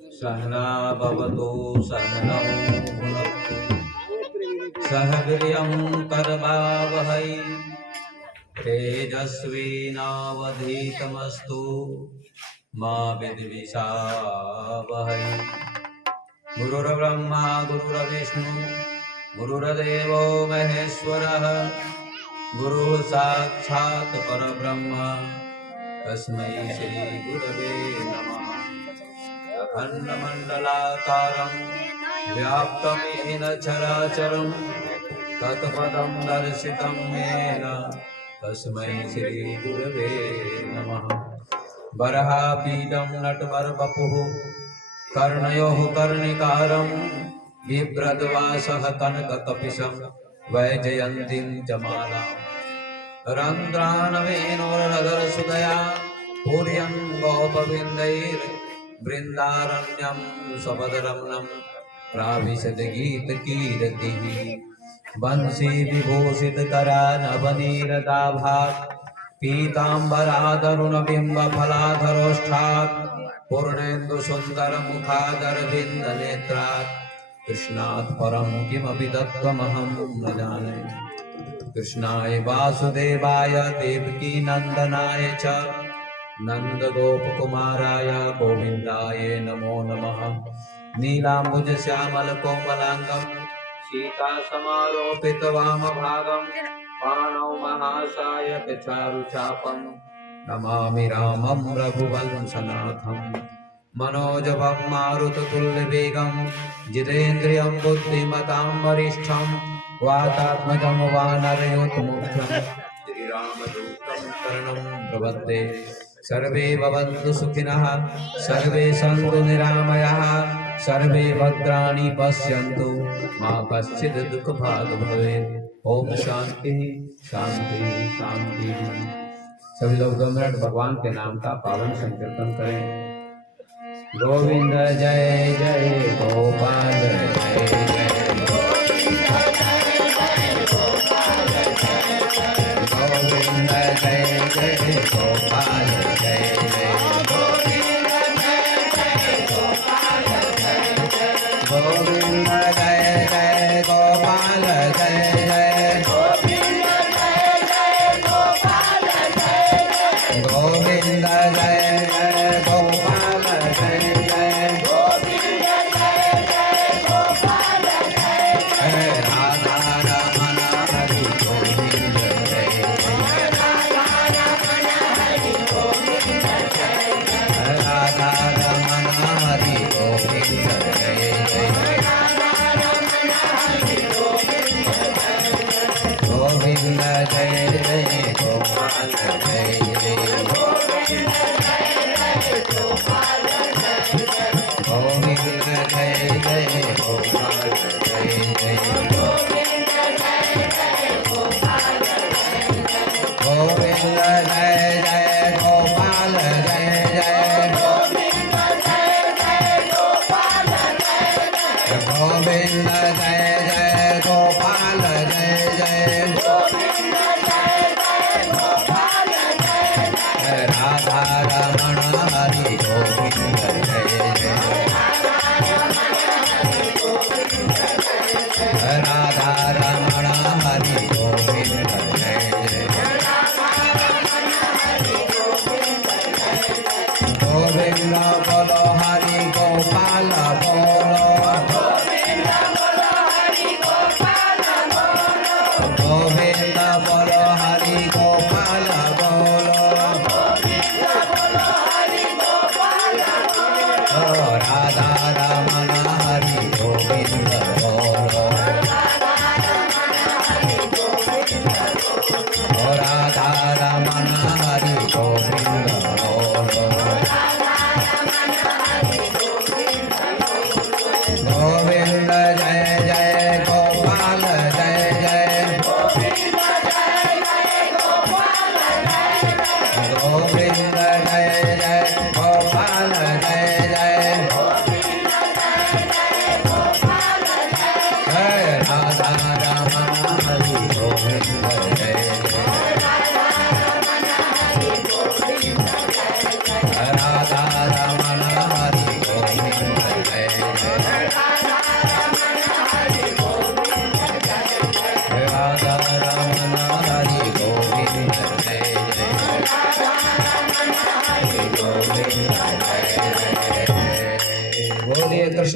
सहना भवतु सहनौ भुनक्तु सह वीर्यं करवावहै तेजस्विनावधीतमस्तु मा विद्विषावहै। गुरुर्ब्रह्मा गुरुर्विष्णु गुरुर्देवो महेश्वरः गुरुः साक्षात् परब्रह्म तस्मै श्री गुरवे नमः। अखण्डमण्डलाकारं व्याप्तं येन चराचरं तत्पदं दर्शितं येन तस्मै श्री गुरवे नमः। वराहपीठं नटवरवपुः कर्णयोः कर्णिकारं बिभ्रद्वासः कनककपिशं वैजयन्तीं च मालाम् रन्ध्रानवेनोरधरसुदया पूर्यं गोपविन्दैर्बृन्दारण्यं स्वपदरम्नं प्राविशद्गीतकीर्तिः वंशी विभूषितकरानवनीरदाभात् पीताम्बरादरुणबिम्बफलाधरोष्ठात् पूर्णेन्दुसुन्दरमुखादरविन्दनेत्रात् कृष्णात् परं किमपि तत्त्वमहं न जाने। कृष्णाय वासुदेवाय देवकी नंदनाय च नंदगोपकुमाराय गोविन्दाय नमो नमः। नीलाम्बुजश्यामलकोमलाङ्गं सीतासमारोपितवामभागं पाणौ महासायकचारुचापं नमामि रामं रघुवंशनाथं। मनोजवं मारुततुल्यवेगं जितेन्द्रियं बुद्धिमतां वरिष्ठं वातात्मजं वानरयोतमुख्यं श्रीरामदूतं शरणं प्रपद्ये। सर्वे भवन्तु सुखिनः सर्वे सन्तु निरामयाः सर्वे भद्राणि पश्यन्तु मा कश्चित् दुःखभाग् भवेत्। ओम शांति शांति शांति। सभी लोग 2 मिनट भगवान के नाम का पावन संकीर्तन करें। गोविंद जय जय गोपाल जय जय गोविंद जय जय गोपाल जय जय गोविंद जय जय गोपाल जय जय गोविंद जय जय गोपाल जय जय राधा रमण हरि गोविंद जय राधा रमण हरि गोविंद जय जय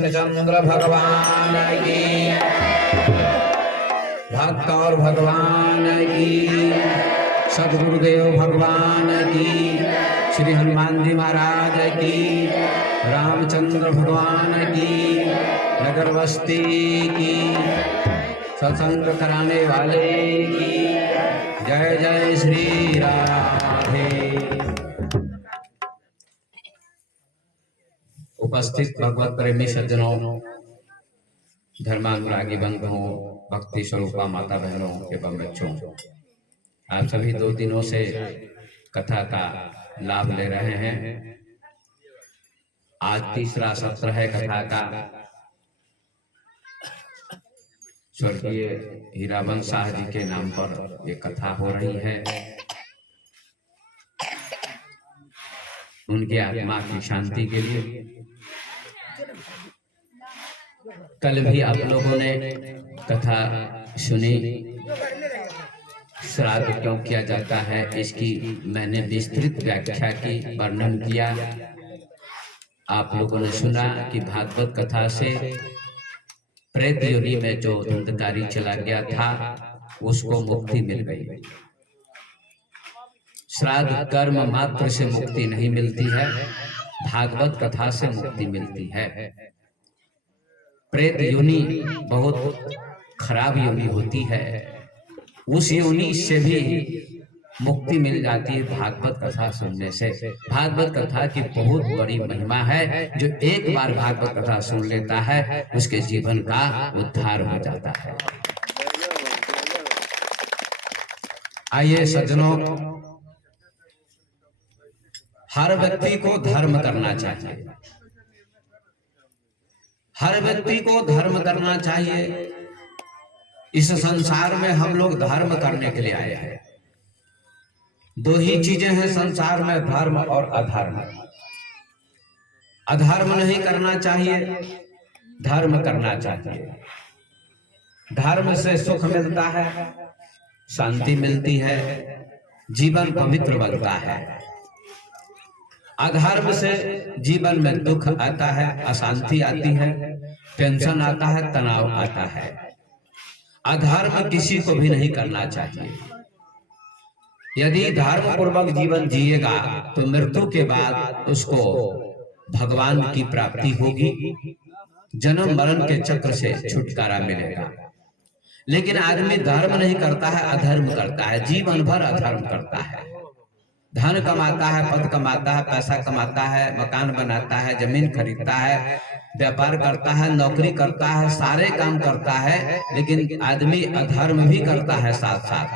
कृष्णचंद्र भगवान की, भक्त और भगवान की, सदगुरुदेव भगवान की, श्री हनुमान जी महाराज की, रामचंद्र भगवान की, नगरवस्ती की, सत्संग कराने वाले की, जय जय श्री राधे। उपस्थित भगवत प्रेमी सज्जनों, धर्मानुरागी बंधुओं, भक्ति स्वरूपा माता बहनों एवं बच्चों, आप सभी 2 दिनों से कथा का लाभ ले रहे हैं। आज तीसरा सत्र है कथा का। स्वर्गीय हीराबंश शाह जी के नाम पर ये कथा हो रही है। उनकी आत्मा की शांति के लिए। कल भी आप लोगों ने कथा सुनी। श्राद्ध क्यों किया जाता है इसकी मैंने विस्तृत व्याख्या की, वर्णन किया। आप लोगों ने सुना कि भागवत कथा से प्रेत योनि में जो अंधकारी चला गया था उसको मुक्ति मिल गई। श्राद्ध कर्म मात्र से मुक्ति नहीं मिलती है, भागवत कथा से मुक्ति मिलती है। प्रेत योनि बहुत खराब योनि होती है, उस योनि से भी मुक्ति मिल जाती है भागवत कथा सुनने से। भागवत कथा की बहुत बड़ी महिमा है। जो एक बार भागवत कथा सुन लेता है उसके जीवन का उद्धार हो जाता है। आइए सज्जनों, हर व्यक्ति को धर्म करना चाहिए। हर व्यक्ति को धर्म करना चाहिए। इस संसार में हम लोग धर्म करने के लिए आए हैं। 2 ही चीजें हैं संसार में, धर्म और अधर्म। अधर्म नहीं करना चाहिए, धर्म करना चाहिए। धर्म से सुख मिलता है, शांति मिलती है, जीवन पवित्र बनता है। अधर्म से जीवन में दुख आता है, अशांति आती है, टेंशन आता है, तनाव आता है। अधर्म किसी को भी नहीं करना चाहिए। यदि धर्म पूर्वक जीवन जिएगा तो मृत्यु के बाद उसको भगवान की प्राप्ति होगी, जन्म मरण के चक्र से छुटकारा मिलेगा। लेकिन आदमी धर्म नहीं करता है, अधर्म करता है, जीवन भर अधर्म करता है। धन कमाता है, पद कमाता है, पैसा कमाता है, मकान बनाता है, जमीन खरीदता है, व्यापार करता है, नौकरी करता है, सारे काम करता है, लेकिन आदमी अधर्म भी करता है साथ साथ।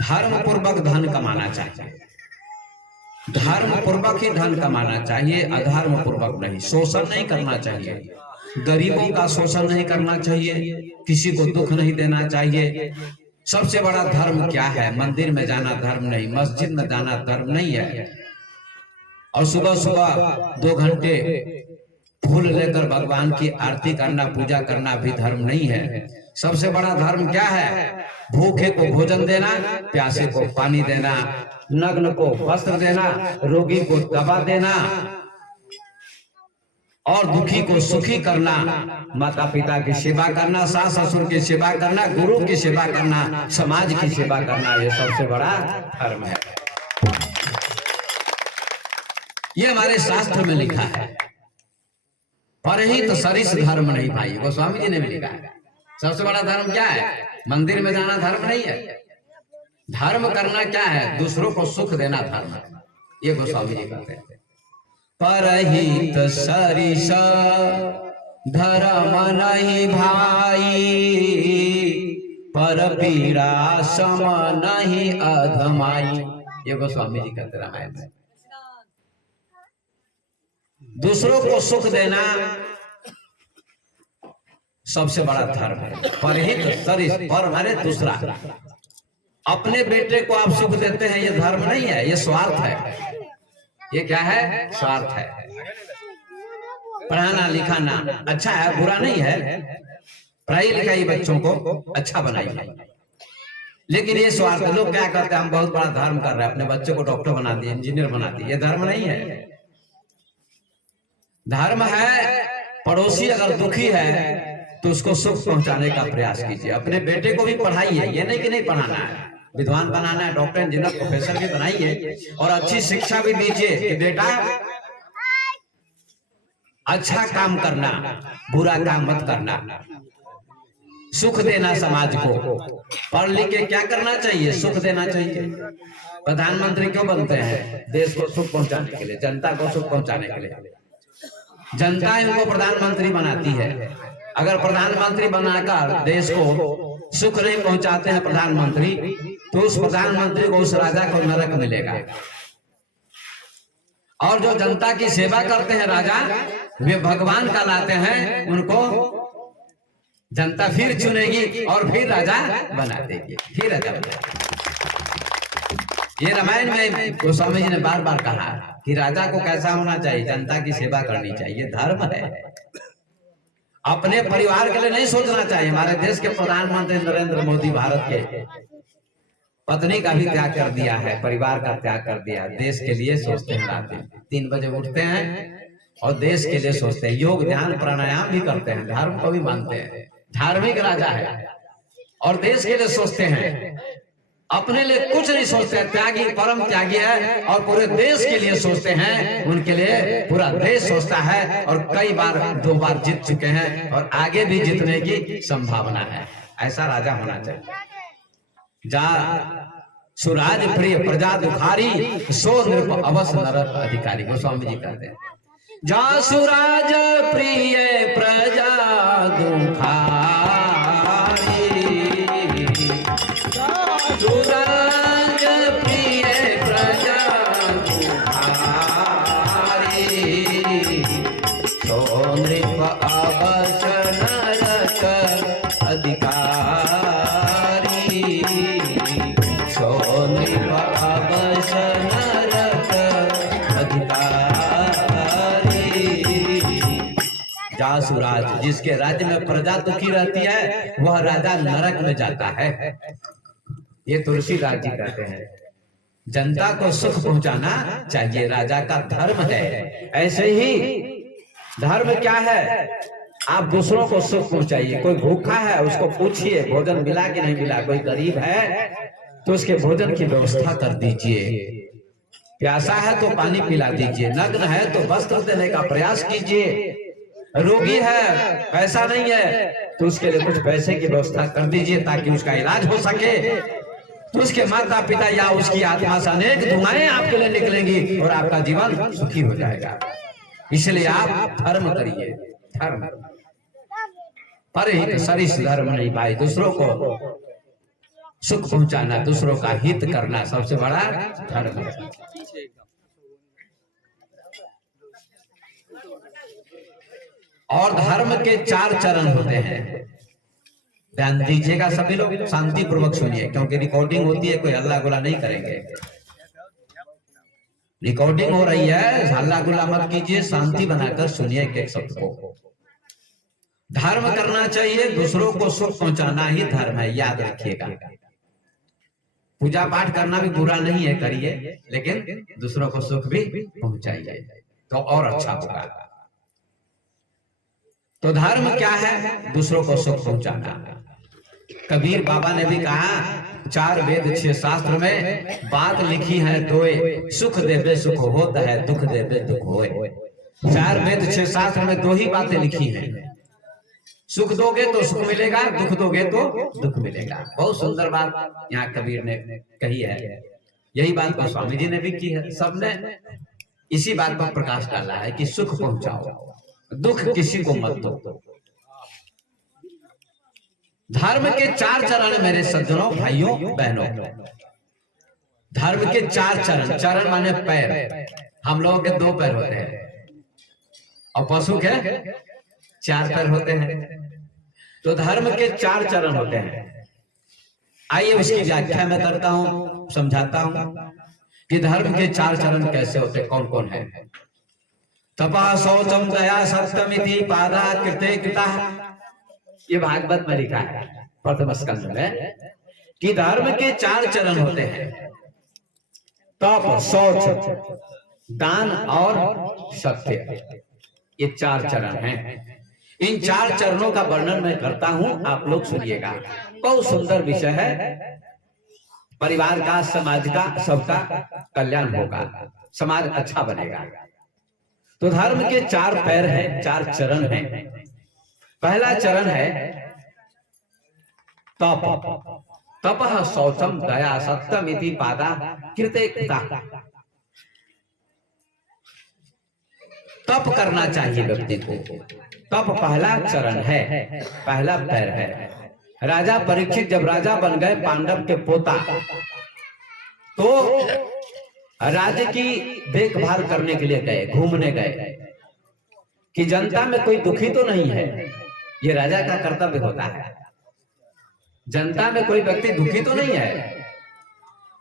धर्म पूर्वक धन कमाना चाहिए, धर्म पूर्वक ही धन कमाना चाहिए, अधर्म पूर्वक नहीं। शोषण नहीं करना चाहिए, गरीबों का शोषण नहीं करना चाहिए, किसी को दुख नहीं देना चाहिए। सबसे बड़ा धर्म क्या है? मंदिर में जाना धर्म नहीं, मस्जिद में जाना धर्म नहीं है, और सुबह सुबह 2 घंटे फूल लेकर भगवान की आरती करना, पूजा करना भी धर्म नहीं है। सबसे बड़ा धर्म क्या है? भूखे को भोजन देना, प्यासे को पानी देना, नग्न को वस्त्र देना, रोगी को दवा देना, और दुखी को सुखी करना, माता पिता की सेवा करना, सास ससुर की सेवा करना, गुरु की सेवा करना, समाज की सेवा करना, ये सबसे बड़ा धर्म है। ये हमारे शास्त्र में लिखा है। परहित सरिस धर्म नहीं भाई, गोस्वामी जी ने भी लिखा है। सबसे बड़ा धर्म क्या है? मंदिर में जाना धर्म नहीं है। धर्म करना क्या है? दूसरों को सुख देना धर्म है। ये गोस्वामी जी कहते हैं। परहित सरिस धर्म नहीं भाई, पर पीड़ा सम नहीं अधमाई। ये गोस्वामी जी कहते रामायण में। दूसरों को सुख देना सबसे बड़ा धर्म है। परहित सरिस, पर माने दूसरा। अपने बेटे को आप सुख देते हैं, ये धर्म नहीं है, ये स्वार्थ है। ये क्या है? स्वार्थ है। पढ़ाना लिखाना अच्छा है, बुरा नहीं है, पढ़ाई लिखाई बच्चों को अच्छा बनाइए, लेकिन ये स्वार्थ। लोग क्या करते हैं? हम बहुत बड़ा धर्म कर रहे हैं, अपने बच्चे को डॉक्टर बना दिए, इंजीनियर बना दिए। ये धर्म नहीं है। धर्म है पड़ोसी अगर दुखी है तो उसको सुख पहुंचाने का प्रयास कीजिए। अपने बेटे को भी पढ़ाइए, ये नहीं कि नहीं पढ़ाना है, विद्वान बनाना है, डॉक्टर इंजीनियर प्रोफेसर भी बनाइए और अच्छी शिक्षा भी दीजिए कि बेटा अच्छा काम करना, बुरा काम मत करना, सुख देना समाज को। पढ़ लिख के क्या करना चाहिए? सुख देना चाहिए। प्रधानमंत्री क्यों बनते हैं? देश को सुख पहुंचाने के लिए, जनता को सुख पहुंचाने के लिए। जनता इनको प्रधानमंत्री बनाती है। अगर प्रधानमंत्री बनाकर देश को सुख नहीं पहुंचाते हैं प्रधानमंत्री, तो उस प्रधानमंत्री को, उस राजा को नरक मिलेगा। और जो जनता की सेवा करते हैं राजा, वे भगवान कहलाते हैं। उनको जनता फिर चुनेगी और फिर राजा बना देगी, फिर राजा बना देगी। ये रामायण में गोस्वामी जी ने बार बार कहा कि राजा को कैसा होना चाहिए? जनता की सेवा करनी चाहिए, धर्म है। अपने परिवार के लिए नहीं सोचना चाहिए। हमारे देश के प्रधानमंत्री नरेंद्र मोदी भारत के पत्नी का भी त्याग कर दिया है, परिवार का त्याग कर दिया, देश के लिए सोचते हैं। रात 3 बजे उठते हैं और देश के लिए सोचते हैं। योग ध्यान प्राणायाम भी करते हैं, धर्म को भी मानते हैं, धार्मिक राजा है और देश के लिए सोचते हैं। अपने लिए कुछ नहीं सोचते, त्यागी, परम त्यागी है और पूरे देश के लिए सोचते हैं। उनके लिए पूरा देश सोचता है और कई बार 2 बार जीत चुके हैं और आगे भी जीतने की संभावना है। ऐसा राजा होना चाहिए। जा सुराज प्रिय प्रजा दुखारी, सो नृप अवश्य नरक अधिकारी। गोस्वामी जी कहते हैं, जा सुराज प्रिय प्रजा दुखारी, सुराज प्रिय प्रजा दुखारी, सो नृप अवश्य नरक अधिकारी, सो नृप अवश्य नरक अधिकारी। जासुराज, जिसके राज्य में प्रजा दुखी रहती है, वह राजा नरक में जाता है। ये तुलसीदास जी कहते हैं, जनता को सुख पहुंचाना चाहिए, राजा का धर्म है। ऐसे ही धर्म क्या है? आप दूसरों को सुख पहुंचाइए। कोई भूखा है उसको पूछिए भोजन मिला कि नहीं मिला, कोई गरीब है तो उसके भोजन की व्यवस्था कर दीजिए, प्यासा है तो पानी पिला दीजिए, नग्न है तो वस्त्र देने का प्रयास कीजिए, रोगी है पैसा नहीं है तो उसके लिए कुछ पैसे की व्यवस्था कर दीजिए ताकि उसका इलाज हो सके। तो उसके माता पिता या उसकी आत्मा से अनेक दुआएं आपके लिए निकलेंगी और आपका जीवन सुखी हो जाएगा। इसलिए आप धर्म करिए, धर्म परहित सरिस धर्म नहीं भाई। दूसरों को सुख पहुंचाना, दूसरों का हित करना सबसे बड़ा धर्म है। और धर्म के 4 चरण होते हैं। ध्यान दीजिएगा सभी लोग, शांति पूर्वक सुनिए, क्योंकि रिकॉर्डिंग होती है, कोई हल्ला गुल्ला नहीं करेंगे। रिकॉर्डिंग हो रही है, हल्ला गुल्ला मत कीजिए, शांति बनाकर सुनिए एक एक शब्द को। धर्म करना चाहिए, दूसरों को सुख पहुंचाना ही धर्म है, याद रखिएगा। पूजा पाठ करना भी बुरा नहीं है, करिए, लेकिन दूसरों को सुख भी पहुंचाइए तो और अच्छा होगा। तो धर्म क्या है? दूसरों को सुख पहुंचाना। कबीर बाबा ने भी कहा, 4 वेद 6 शास्त्र में बात लिखी है दोए, सुख देवे सुख होता है, दुख देवे दुख होए। 4 वेद 6 शास्त्र में 2 ही बातें लिखी हैं। सुख दोगे तो सुख मिलेगा, दुख दोगे तो दुख मिलेगा। बहुत सुंदर बात यहाँ कबीर ने कही है। यही बात गोस्वामी जी ने भी की है। सबने इसी बात पर प्रकाश डाला है कि सुख पहुंचाओ, दुख किसी को मत दो। धर्म के 4 चरण मेरे सज्जनों, भाइयों, बहनों। धर्म के 4 चरण, चरण माने पैर। हम लोगों के 2 पैर होते हैं और पशु के 4 पैर होते हैं। तो धर्म के 4 चरण होते हैं। आइए उसकी व्याख्या मैं करता हूं, समझाता हूं कि धर्म के 4 चरण कैसे होते, कौन कौन है। तपा शौचम दया सत्यमिति पादा कृते कृता। ये भागवत में लिखा है प्रथम स्कंद में कि धर्म के 4 चरण होते हैं। तप, शौच, दान और सत्य, ये 4 चरण हैं। इन 4 चरणों का वर्णन मैं करता हूं, आप लोग सुनिएगा। बहुत सुंदर विषय है। परिवार का, समाज का, सबका कल्याण होगा, समाज अच्छा बनेगा। तो धर्म के 4 पैर हैं, 4 चरण हैं। पहला चरण है तप। तपः शौचम दया सत्यम इति पादा कृते कृता। तप करना चाहिए व्यक्ति को। तप पहला चरण है, पहला पैर है। राजा परीक्षित जब राजा बन गए, पांडव के पोता, तो राज्य की देखभाल करने के लिए गए, घूमने गए कि जनता में कोई दुखी तो नहीं है। ये राजा का कर्तव्य होता है। जनता में कोई व्यक्ति दुखी तो नहीं है,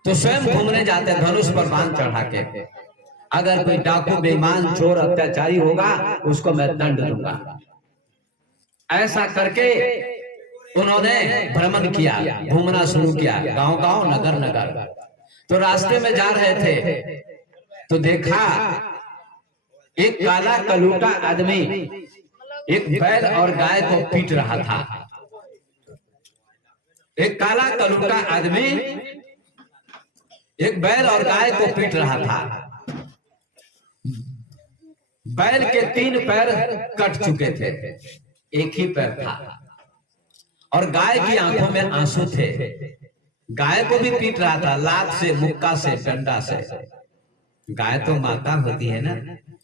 तो स्वयं घूमने जाते, धनुष पर बांध चढ़ा के। अगर कोई डाकू, बेईमान, चोर, अत्याचारी होगा, उसको मैं दंड दूंगा। ऐसा करके उन्होंने भ्रमण किया, घूमना शुरू किया, गांव-गांव, नगर-नगर। तो रास्ते में जा रहे थे तो देखा एक काला कलूटा आदमी एक बैल और गाय को पीट रहा था। एक काला कलूटा आदमी एक बैल और गाय को पीट रहा था। बैल के 3 पैर कट चुके थे, एक ही पैर था, और गाय की आंखों में आंसू थे। गाय को भी पीट रहा था, लात से, मुक्का से, डंडा से। गाय तो माता होती है ना,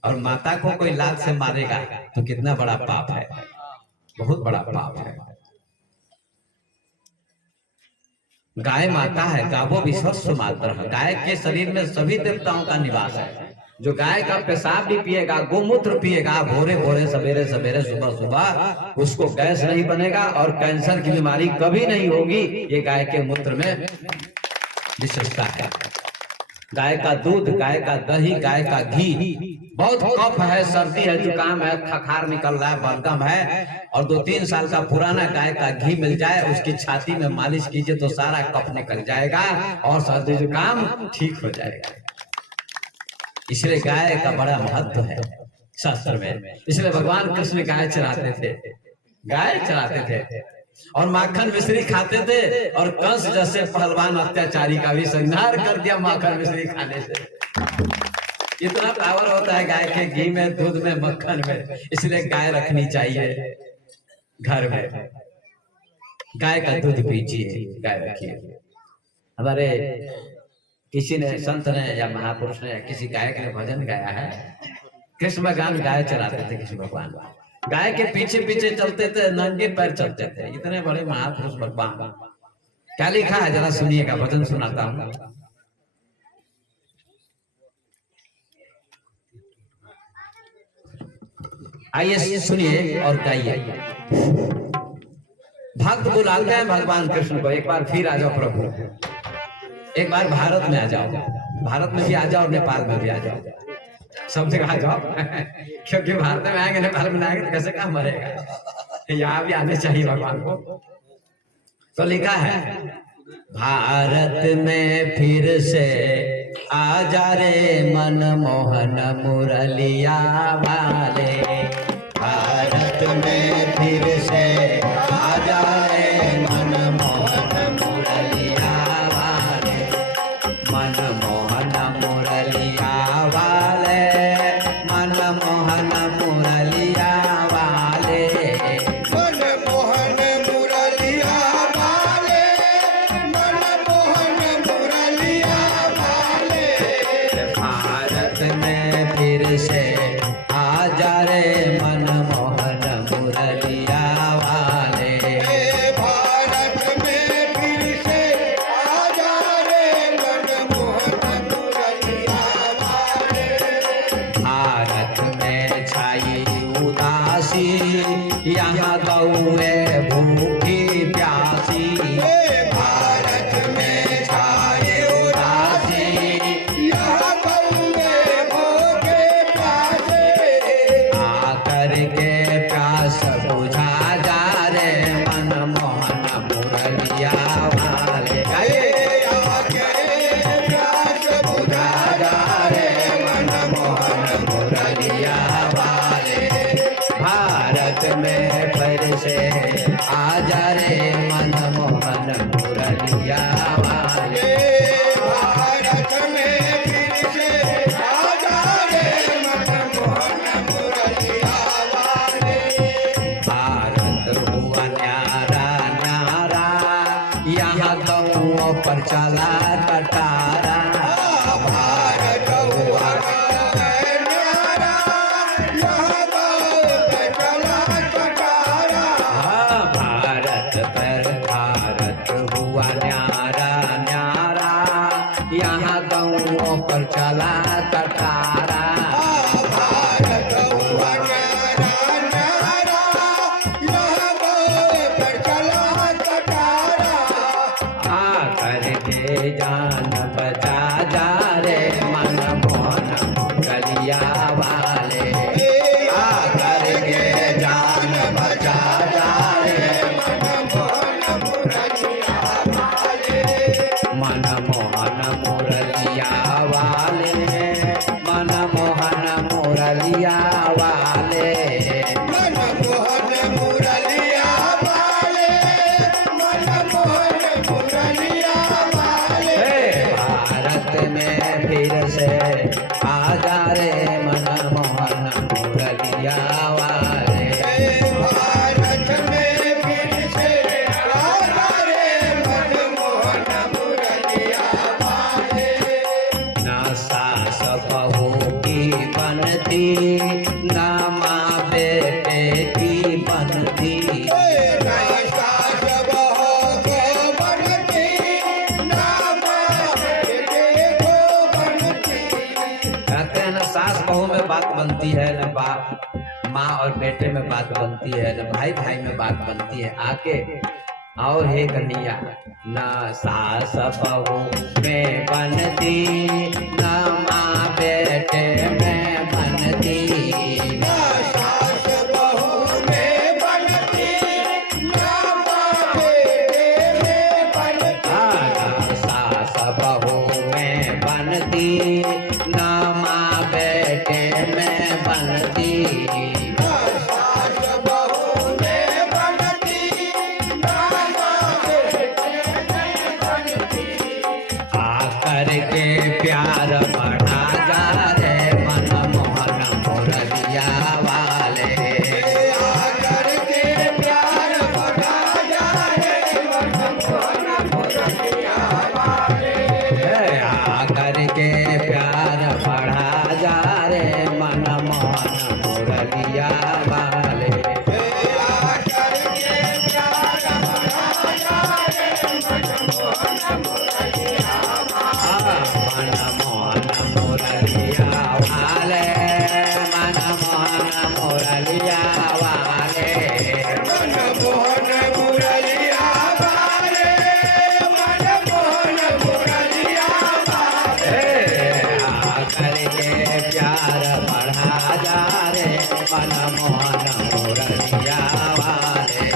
और माता को कोई लात से मारेगा तो कितना बड़ा पाप है, बहुत बड़ा पाप है। गाय माता है, गावो विश्वस्व मातरः। गाय के शरीर में सभी देवताओं का निवास है। जो गाय का पेशाब भी पिएगा, गोमूत्र पिएगा, भोरे भोरे, सवेरे सवेरे, सुबह सुबह, उसको गैस नहीं बनेगा और कैंसर की बीमारी कभी नहीं होगी। ये गाय के मूत्र में विशेषता है। गाय का दूध, गाय का दही, गाय का घी। बहुत कफ है, सर्दी है, जुकाम है, खखार निकल रहा है, बलगम है, और 2-3 साल का पुराना गाय का घी मिल जाए, उसकी छाती में मालिश कीजिए तो सारा कफ निकल जाएगा और सर्दी जुकाम ठीक हो जाएगा। इसलिए गाय का बड़ा महत्व है शास्त्र में। इसलिए भगवान कृष्ण गाय चराते थे, गाय चराते थे, और माखन मिश्री खाते थे, और कंस जैसे पहलवान अत्याचारी का भी संहार कर दिया माखन मिश्री खाने से। इतना पावर होता है गाय के घी में, दूध में, मक्खन में। इसलिए गाय रखनी चाहिए घर में। गाय का दूध पीजिए, गाय रखिए। हमारे किसी ने, संत ने या महापुरुष ने या किसी गायक ने भजन गाया है, कृष्ण गान गाय चलाते थे कृष्ण भगवान। गाय के पीछे पीछे चलते थे, नंगे पैर चलते थे। इतने बड़े महापुरुष भगवान। क्या लिखा है जरा सुनिएगा, भजन सुनाता हूं। आइए सुनिए और गाइए। भक्त बुलाते हैं भगवान कृष्ण को, एक बार फिर आ जाओ प्रभु, एक बार भारत में आ जाओ, भारत में भी आ जाओ और नेपाल में भी आ जाओ, सब जगह आ जाओ। क्योंकि भारत में आएंगे, नेपाल में आएंगे तो कैसे काम मरेगा। यहाँ भी आने चाहिए भगवान को। तो लिखा है, भारत में फिर से आ जा रे मनमोहन मुरलिया वाले। भारत में फिर से आ जा रे मनमोहन मुरलिया वाले। मनमोहन मुरलिया वाले, मनमोहन मुरलिया वाले, मनमोहन मुरलिया वाले, मनमोहन मुरलिया वाले। भारत में फिर से आ जा रे मनमोहन मुरलिया वाले। भारत में फिर से आ जा रे मनमोहन मुरलिया वाले। भारत में छाई उदासी, यहाँ गौए भूखी प्यासी। भारत में छाई उदासी, यहाँ गौए भूखे प्यासे। आकर के प्यास बुझा जा रे मनमोहन मुरलिया वाले। आके प्यास बुझा जा रे मनमोहन मुरलिया वाले। भारत में वाले भारत हुआ न्यारा न्यारा, यहाँ गौओं पर चला कटारा। भारत हुआ न्यारा, यहाँ गाँव पे चला कटारा। हाँ, भारत हुआ न्यारा न्यारा, यहाँ गौओं पर चला कटारा। भारत हुआ न्यारा न्यारा, यहाँ गाँव पे चला कटारा। आकर के जान बचा जा रे मन मोहन गलिया वाले। आकर के जान बचा जा रे मन मोहन मुरलिया वाले, मन मोहन मुरलिया वाले। मनमोहन मुरलिया वाले, मनमोहन मुरलिया वाले। हे, भारत में फिर से आ जा रे मन मोहन मुरलिया वाले। भारत में फिर से आजा रे मनमोहन मुरलिया वाले। न सास बहू की बनती, न माँ बेटे की बनती। कहते हैं न सास बहू में बात बनती है, न बाप माँ और बेटे में बात बनती है, न भाई भाई में बात बनती है। आके और हे कन्हैया, न सास बहू में बनती, न माँ बेटे में बनती। सास बहू में बनती, न माँ बेटे में बनती। आकर के प्यार बढ़ा जा रे मन मोहन मुरलिया वाले। आकर के प्यार बढ़ा जा रे मनमोहन मुरलिया वाले। हे, आकर के प्यार बढ़ा जा रे मन मोहन मुरलिया वाले। आकर के प्यार बढ़ा जा रे मनमोहन मुरलिया वाले। मन मोहन मुरलिया वाले, मन मोहन मुरलिया वाले। मनमोहन मुरलिया वाले, मनमोहन मुरलिया वाले। आकर के प्यार बढ़ा जा रे मन मोहन मुरलिया वाले।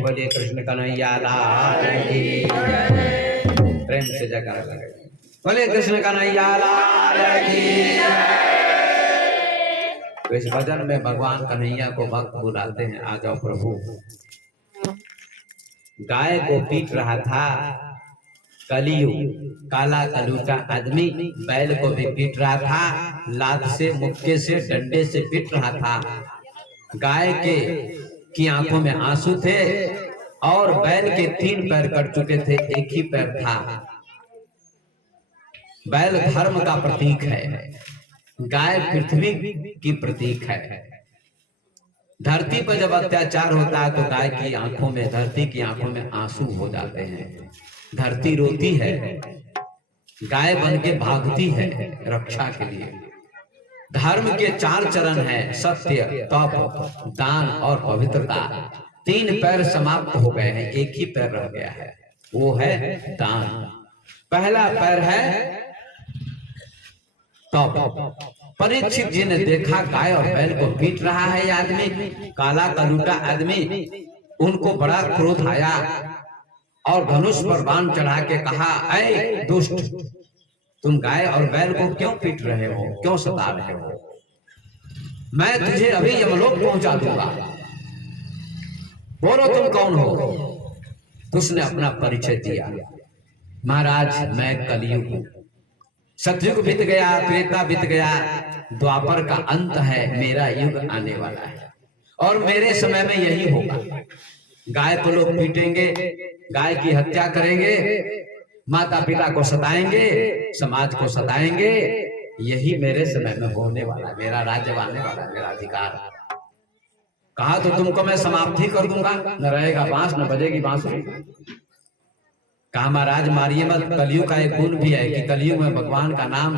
बोलिए कृष्ण कन्हैया लाल की जय। प्रेम से जयकारा लगे। बोलिए कृष्ण कन्हैया लाल की जय। तो इस भजन में भगवान कन्हैया को भक्त बुलाते हैं, आ जाओ प्रभु। गाय को पीट रहा था कलियुग, काला कलूटा आदमी बैल को भी पीट रहा था, लात से, मुक्के से, डंडे से पीट रहा था। गाय के की आंखों में आंसू थे और बैल के 3 पैर कट चुके थे, एक ही पैर था। बैल धर्म का प्रतीक है, गाय पृथ्वी की प्रतीक है। धरती पर जब अत्याचार होता है तो गाय की आंखों में, धरती की आंखों में आंसू हो जाते हैं। धरती रोती है, गाय बन के भागती है रक्षा के लिए। धर्म के 4 चरण हैं, सत्य, तप, दान और पवित्रता। 3 पैर समाप्त हो गए हैं, एक ही पैर रह गया है, वो है दान। पहला पैर है तप। परीक्षित जी ने देखा गाय और बैल को पीट रहा है ये आदमी, काला कलूटा आदमी। उनको बड़ा क्रोध आया और धनुष पर बाण चढ़ा के कहा, ऐ दुष्ट, तुम गाय और बैल को क्यों पीट रहे हो, क्यों सता रहे हो? मैं तुझे अभी यमलोक पहुंचा दूंगा। बोलो तुम कौन हो? उसने अपना परिचय दिया। महाराज मैं कलयुग हूं, सतयुग बीत गया, त्रेता बीत गया, द्वापर का अंत है, मेरा युग आने वाला है और मेरे समय में यही होगा। गाय को लोग पीटेंगे, गाय की हत्या करेंगे, माता पिता को सताएंगे, समाज को सताएंगे, यही मेरे समय में होने वाला, मेरा राज्य आने वाला, मेरा अधिकार। कहा तो तुमको मैं समाप्ति कर दूंगा, न रहेगा बांस न बजेगी बांसुरी। कहा महाराज मारिए मत, कलयुग का एक गुण भी है कि कलयुग में भगवान का नाम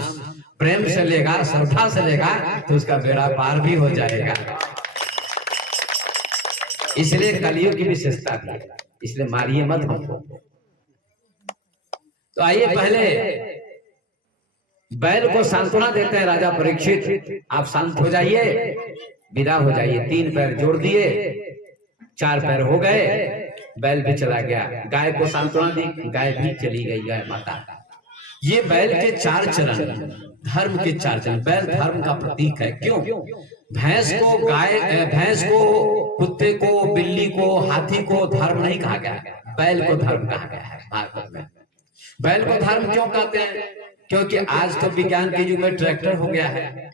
प्रेम से लेगा, श्रद्धा से लेगा तो उसका बेड़ा पार भी हो जाएगा। इसलिए कलयुग की विशेषता भी है, इसलिए मारिए मत हमको। तो आइए पहले बैल को सांत्वना देते हैं राजा परीक्षित, आप शांत हो जाइए, विदा हो जाइए। 3 पैर जोड़ दिए, 4 पैर हो गए, बैल भी चला गया। गाय को सांत्वना दी, गाय भी चली गई, गाय माता। ये बैल के 4 चरण, धर्म के 4 चरण। बैल धर्म का प्रतीक है। क्यों? भैंस को, भैंस को, कुत्ते को, बिल्ली को, हाथी को धर्म नहीं कहा गया, बैल को धर्म कहा गया है भागवत में। बैल को धर्म क्यों कहते हैं? क्योंकि आज तो विज्ञान के युग में ट्रैक्टर हो गया है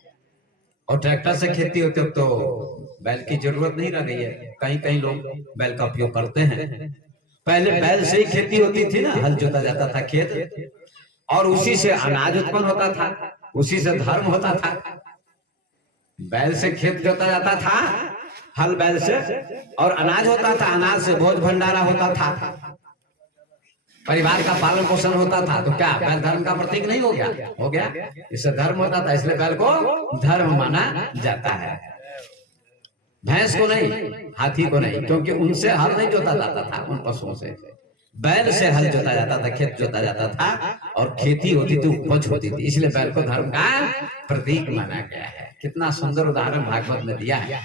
और ट्रैक्टर से खेती होती है, तो बैल की जरूरत नहीं रह गई है। कहीं कहीं लोग बैल का उपयोग करते हैं। पहले बैल से ही खेती होती थी ना, हल जोता जाता था खेत और उसी से अनाज उत्पन्न होता था, उसी से धर्म होता था। बैल से खेत जोता जाता था, हल बैल से, और अनाज होता था, अनाज से भोज भंडारा होता था, परिवार का पालन पोषण होता था। तो क्या बैल धर्म का प्रतीक नहीं हो गया? हो गया, इससे धर्म होता था, इसलिए बैल को धर्म माना जाता है। भैंस को नहीं, हाथी को नहीं, क्योंकि उनसे हल नहीं जोता जाता था, उन पशुओं से। बैल से हल जोता जाता था, खेत जोता जाता था और खेती होती थी, उपज होती थी, इसलिए बैल को धर्म का प्रतीक माना गया है। कितना सुंदर उदाहरण भागवत में दिया है।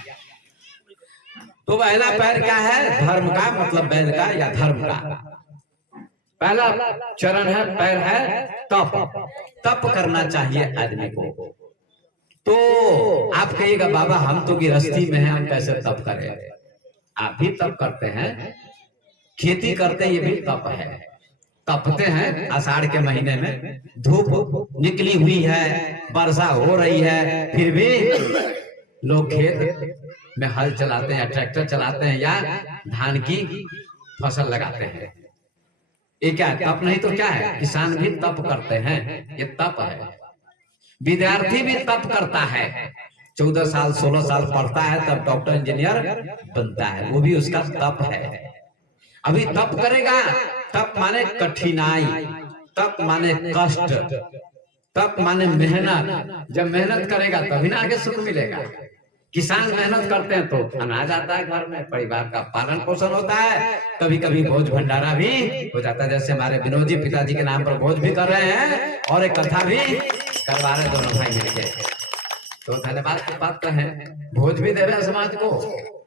तो पहला पैर क्या है? धर्म का, मतलब बैल का या धर्म का पहला चरण है, पैर है तप। तप करना चाहिए आदमी को। तो आप कहिएगा बाबा हम तो गृहस्थी में हैं, हम कैसे तप करें? आप भी तप करते हैं, खेती करते हैं, ये भी तप है। तपते हैं आषाढ़ के महीने में, धूप निकली हुई है, वर्षा हो रही है, फिर भी लोग खेत में हल चलाते हैं, ट्रैक्टर चलाते हैं या धान की फसल लगाते हैं। ये क्या है? तप नहीं तो क्या है? किसान भी तप करते हैं, ये तप है। विद्यार्थी भी तप करता है, 14 साल 16 साल पढ़ता है, तब डॉक्टर इंजीनियर बनता है, वो भी उसका तप है। अभी तप करेगा, तप माने कठिनाई, तप माने कष्ट, तप माने मेहनत। जब मेहनत करेगा तभी ना आगे सुख मिलेगा। किसान मेहनत करते हैं तो अनाज आता है घर में, परिवार का पालन पोषण होता है, कभी कभी भोज भंडारा भी हो जाता है। जैसे हमारे विनोद जी पिताजी के नाम पर भोज भी कर रहे हैं और एक कथा भी करवा रहे, दोनों भाई मिलके। तो धन्यवाद की बात तो है, भोज भी दे रहे हैं समाज को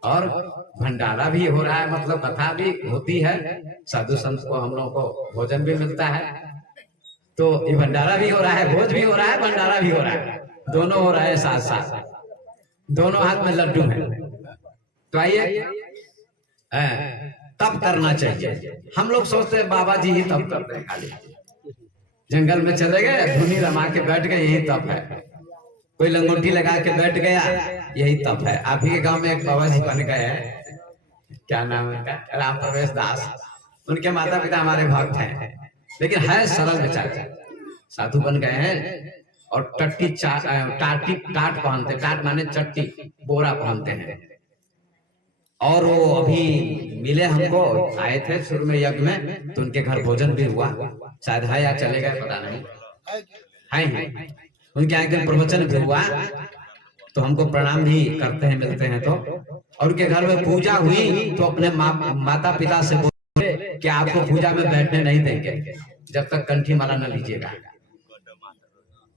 और भंडारा भी हो रहा है, मतलब कथा भी होती है, साधु संत को हम लोगों को भोजन भी मिलता है। तो ये भंडारा भी हो रहा है, भोज भी हो रहा है, भंडारा भी हो रहा है, दोनों हो रहा है साथ साथ, दोनों हाथ में लड्डू है। तो आइए तप करना चाहिए। हम लोग सोचते हैं बाबा जी ही तप करते हैं, खाली जंगल में चले गए, धुनी रमा के बैठ गए, यही तप है। कोई लंगोटी लगा के बैठ गया, यही तप है। आप ही के गांव में एक बाबा जी बन गए हैं, क्या नाम है उनका? राम प्रवेश दास। उनके माता पिता हमारे भक्त हैं, लेकिन है सरल विचार, साधु बन गए हैं और टट्टी टाट पहनते, टाट माने चट्टी, बोरा पहनते हैं। और वो अभी मिले हमको, आए थे शुरू में यज्ञ में, तो उनके घर भोजन भी हुआ, शायद है या चले गए पता नहीं, है उनके आगे प्रवचन भी हुआ, तो हमको प्रणाम भी करते हैं, मिलते हैं तो। और उनके घर में पूजा हुई तो अपने माता पिता से बोले कि आपको पूजा में बैठने नहीं देंगे जब तक कंठी माला न लीजिएगा।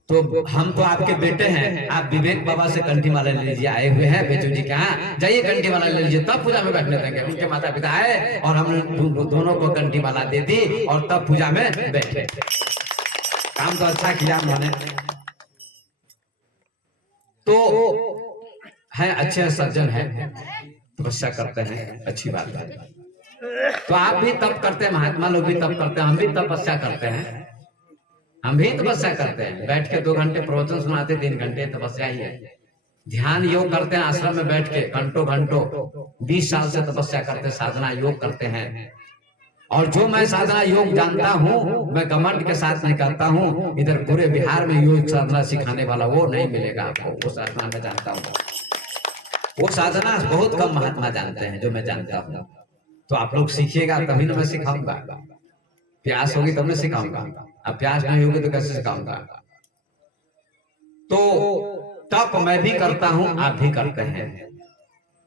तो हम तो आपके बेटे हैं, आप विवेक बाबा से कंठी माला ले लीजिए, आए हुए हैं बेचू जी के यहाँ, जाइए कंठी माला ले लीजिए, तब पूजा में बैठने देंगे। उनके माता पिता आए और हमने दोनों को कंठी माला दे दी और तब पूजा में बैठे। काम तो अच्छा किया उन्होंने। तो है अच्छे सज्जन है, तपस्या करते हैं, अच्छी बात है। तो आप भी तप करते हैं, महात्मा लोग भी तप करते हैं, हम भी तपस्या करते हैं, हम भी तपस्या करते हैं। बैठ के 2 घंटे प्रवचन सुनाते, 3 घंटे तपस्या ही है। ध्यान योग करते हैं आश्रम में बैठ के घंटों घंटों, 20 साल से तपस्या करते, साधना योग करते हैं। और जो मैं साधना योग जानता हूँ, मैं घमंड के साथ नहीं करता हूँ, इधर पूरे बिहार में योग साधना सिखाने वाला वो नहीं मिलेगा आपको। वो साधना मैं जानता हूँ, वो साधना बहुत कम महात्मा जानते हैं जो मैं जानता हूँ। तो आप लोग सीखिएगा तभी ना मैं सिखाऊंगा। प्यास होगी तब मैं सिखाऊंगा, अब प्यास नहीं होगी तो कैसे सिखाऊंगा। तो तप मैं भी करता हूं, आप भी करते हैं,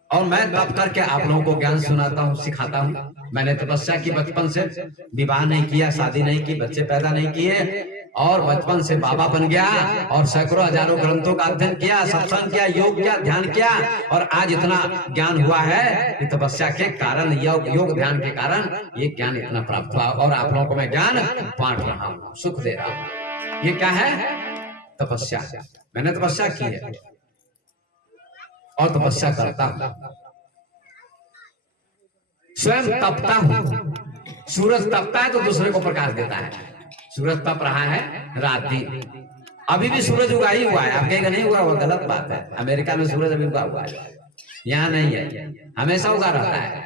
और मैं तप करके आप लोगों को ज्ञान सुनाता हूं, सिखाता हूं। मैंने तपस्या की बचपन से, विवाह नहीं किया, शादी नहीं की, बच्चे पैदा नहीं किए, और बचपन से बाबा बन गया, और सैकड़ों हजारों ग्रंथों का अध्ययन किया, सत्संग किया, योग किया, ध्यान किया, और आज इतना ज्ञान हुआ है कि तपस्या के कारण, योग ध्यान के कारण ये ज्ञान इतना प्राप्त हुआ। और आप लोगों को मैं ज्ञान बांट रहा हूँ, सुख दे रहा हूँ। ये क्या है? तपस्या। मैंने तपस्या की है और तपस्या करता हूं, स्वयं तपता हूं। सूरज तपता है तो दूसरे को प्रकाश देता है। सूरज तप रहा है रात दिन, अभी भी सूरज उगा ही हुआ है। आप कहेंगे नहीं हुआ, वो गलत बात है। अमेरिका में सूरज अभी उगा हुआ है, यहाँ नहीं है, हमेशा उगा रहता है।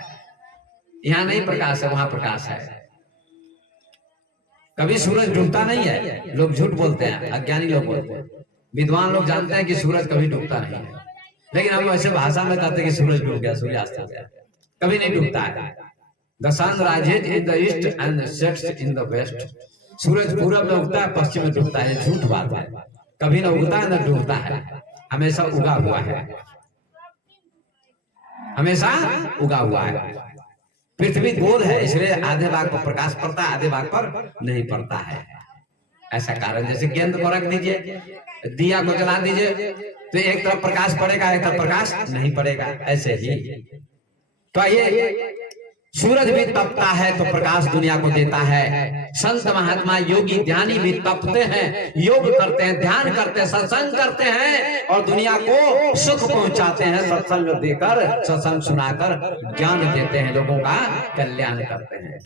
यहाँ नहीं प्रकाश है, वहां प्रकाश है। कभी सूरज डूबता नहीं है, लोग झूठ बोलते हैं, अज्ञानी लोग बोलते हैं। विद्वान लोग जानते हैं कि सूरज कभी डूबता नहीं है, लेकिन हम ऐसे भाषा में कहते हैं कि सूरज डूब गया, सूर्यास्त हो गया। कभी नहीं डूबता है। The sun rises in the east and sets in the west. सूरज पूरब में उगता है, पश्चिम में डूबता है, झूठ बात है। कभी न उगता है न डूबता है, हमेशा उगा हुआ है, हमेशा उगा हुआ है। पृथ्वी गोल है, इसलिए आधे भाग पर प्रकाश पड़ता है, आधे भाग पर नहीं पड़ता है। ऐसा कारण, जैसे गेंद को रख दीजिए, दिया को जला दीजिए, तो एक तरफ प्रकाश पड़ेगा, एक तरफ प्रकाश नहीं पड़ेगा। ऐसे ही तो ये सूरज भी तपता है तो प्रकाश दुनिया को देता है। संत महात्मा योगी ज्ञानी भी तपते हैं, योग करते हैं, ध्यान करते हैं, सत्संग करते हैं, और दुनिया को सुख पहुंचाते हैं। सत्संग देकर, सत्संग सुनाकर ज्ञान देते हैं, लोगों का कल्याण करते हैं।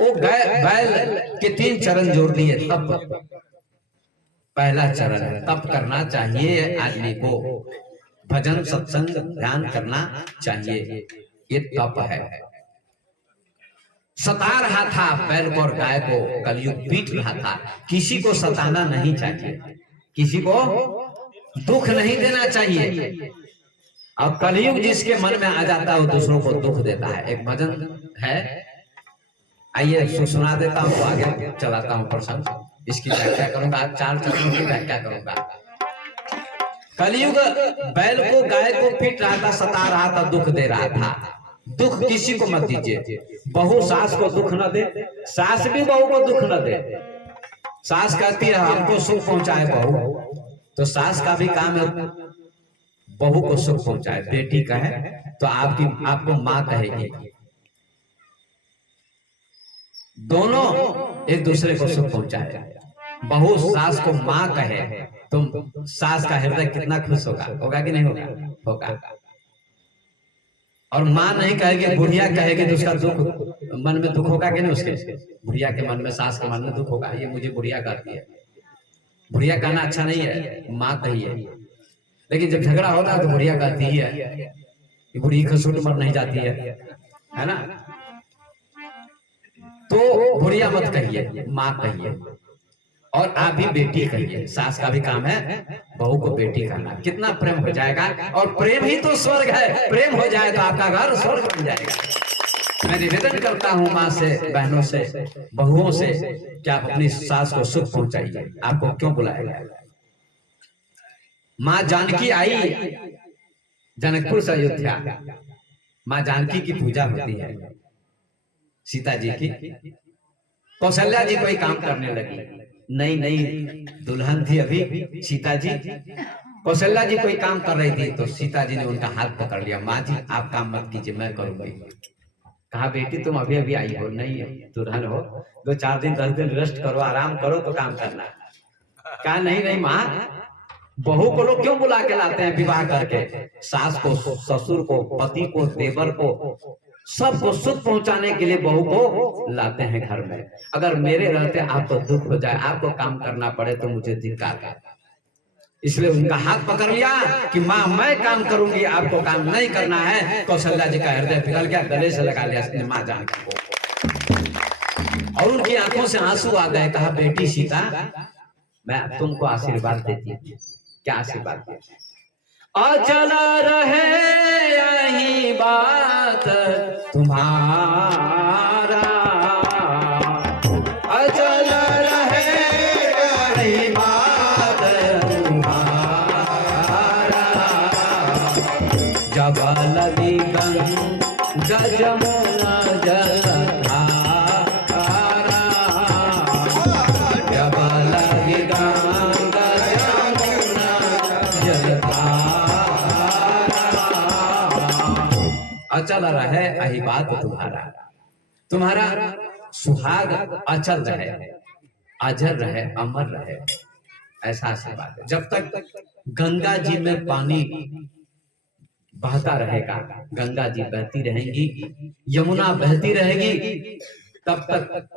वो बैल के 3 चरण जोड़ दिए। तप पहला चरण है, तप करना चाहिए आदमी को, भजन सत्संग ध्यान करना चाहिए, ये तप है। सता रहा था बैल को और गाय को, कलयुग पीट रहा था। किसी को सताना नहीं चाहिए, किसी को दुख नहीं देना चाहिए। और कलयुग जिसके मन में आ जाता है वो दूसरों को दुख देता है। एक भजन है, आइए सुना देता हूँ, तो आगे चलाता हूँ प्रसंग। इसकी व्याख्या करूंगा, 4 चरणों की व्याख्या करूंगा। कलयुग बैल को गाय को पीट रहा था, सता रहा था, दुख दे रहा था। दुख किसी को मत दीजिए। बहू सास को दुख न दे, सास भी बहू को दुख न दे। सास कहती है हमको सुख पहुंचाए बहू, तो सास का भी काम है बहू को सुख पहुंचाए। बेटी कहे तो आपको माँ कहेगी। दोनों एक दूसरे को सुख पहुंचाए। बहू सास को माँ कहे तो सास का हृदय कितना खुश होगा, होगा कि नहीं होगा? होगा। और माँ नहीं कहेगी, बुढ़िया कहेगी तो उसका दुख, मन में दुख होगा कि नहीं? उसके बुढ़िया के मन में, सास के मन में दुख होगा। ये मुझे बुढ़िया कहती है। बुढ़िया कहना अच्छा नहीं है, माँ कही है। लेकिन जब झगड़ा होता है तो बुढ़िया कहती ही है, बुढ़ी खसूट मर नहीं जाती है ना? तो बुढ़िया मत कहिए, माँ कहिए। और आप भी बेटी कहिए। सास का भी काम है बहू को बेटी कहना। कितना प्रेम हो जाएगा, और प्रेम ही तो स्वर्ग है। प्रेम हो जाए तो आपका घर स्वर्ग बन जाएगा। मैं निवेदन करता हूँ माँ से, बहनों से, बहुओं से कि आप अपनी सास को सुख पहुंचाइए। आपको क्यों बुलाया गया? माँ जानकी आई जनकपुर से अयोध्या। माँ जानकी की पूजा होती है, सीता जी की। कौशल्या जी कोई काम करने लगी, नई दुल्हन थी अभी सीता जी। कौशल्या जी कोई काम कर रही थी तो सीता जी ने उनका हाथ पकड़ लिया। माँ जी आप काम मत कीजिए, मैं करूंगी। कहा बेटी तुम अभी अभी आई हो, नहीं दुल्हन हो, 2-4 दिन 10 दिन रेस्ट करो, आराम करो तो काम करना। कहा नहीं माँ, बहू को लोग क्यों बुला के लाते हैं विवाह करके? सास को, ससुर को, पति को, देवर को, सबको सुख पहुंचाने के लिए बहू को लाते हैं घर में। अगर मेरे रहते आपको दुख हो जाए, आपको काम करना पड़े तो मुझे धिक्कार है। इसलिए उनका हाथ पकड़ लिया कि माँ मैं काम करूंगी, आपको काम नहीं करना है। कौशल्या जी का हृदय पिघल गया, गले से लगा लिया अपने माँ जान को, और उनकी आंखों से आंसू आ गए। कहा बेटी सीता, मैं तुमको आशीर्वाद देती हूँ। क्या आशीर्वाद देती? अचल रहे यही बात तुम्हारा, अचल रहे यही बात तुम्हारा, जब लगी गंगा जमुना जलधारा, जब लगी गंगा जमुना जलधारा, अचल रहे यही बात तुम्हारा, तुम्हारा सुहाग अचल रहे, अजर रहे, अमर रहे, ऐसा आशीर्वाद है। जब तक गंगा जी में पानी बहता रहेगा, गंगा जी बहती रहेंगी, यमुना बहती रहेगी, तब तक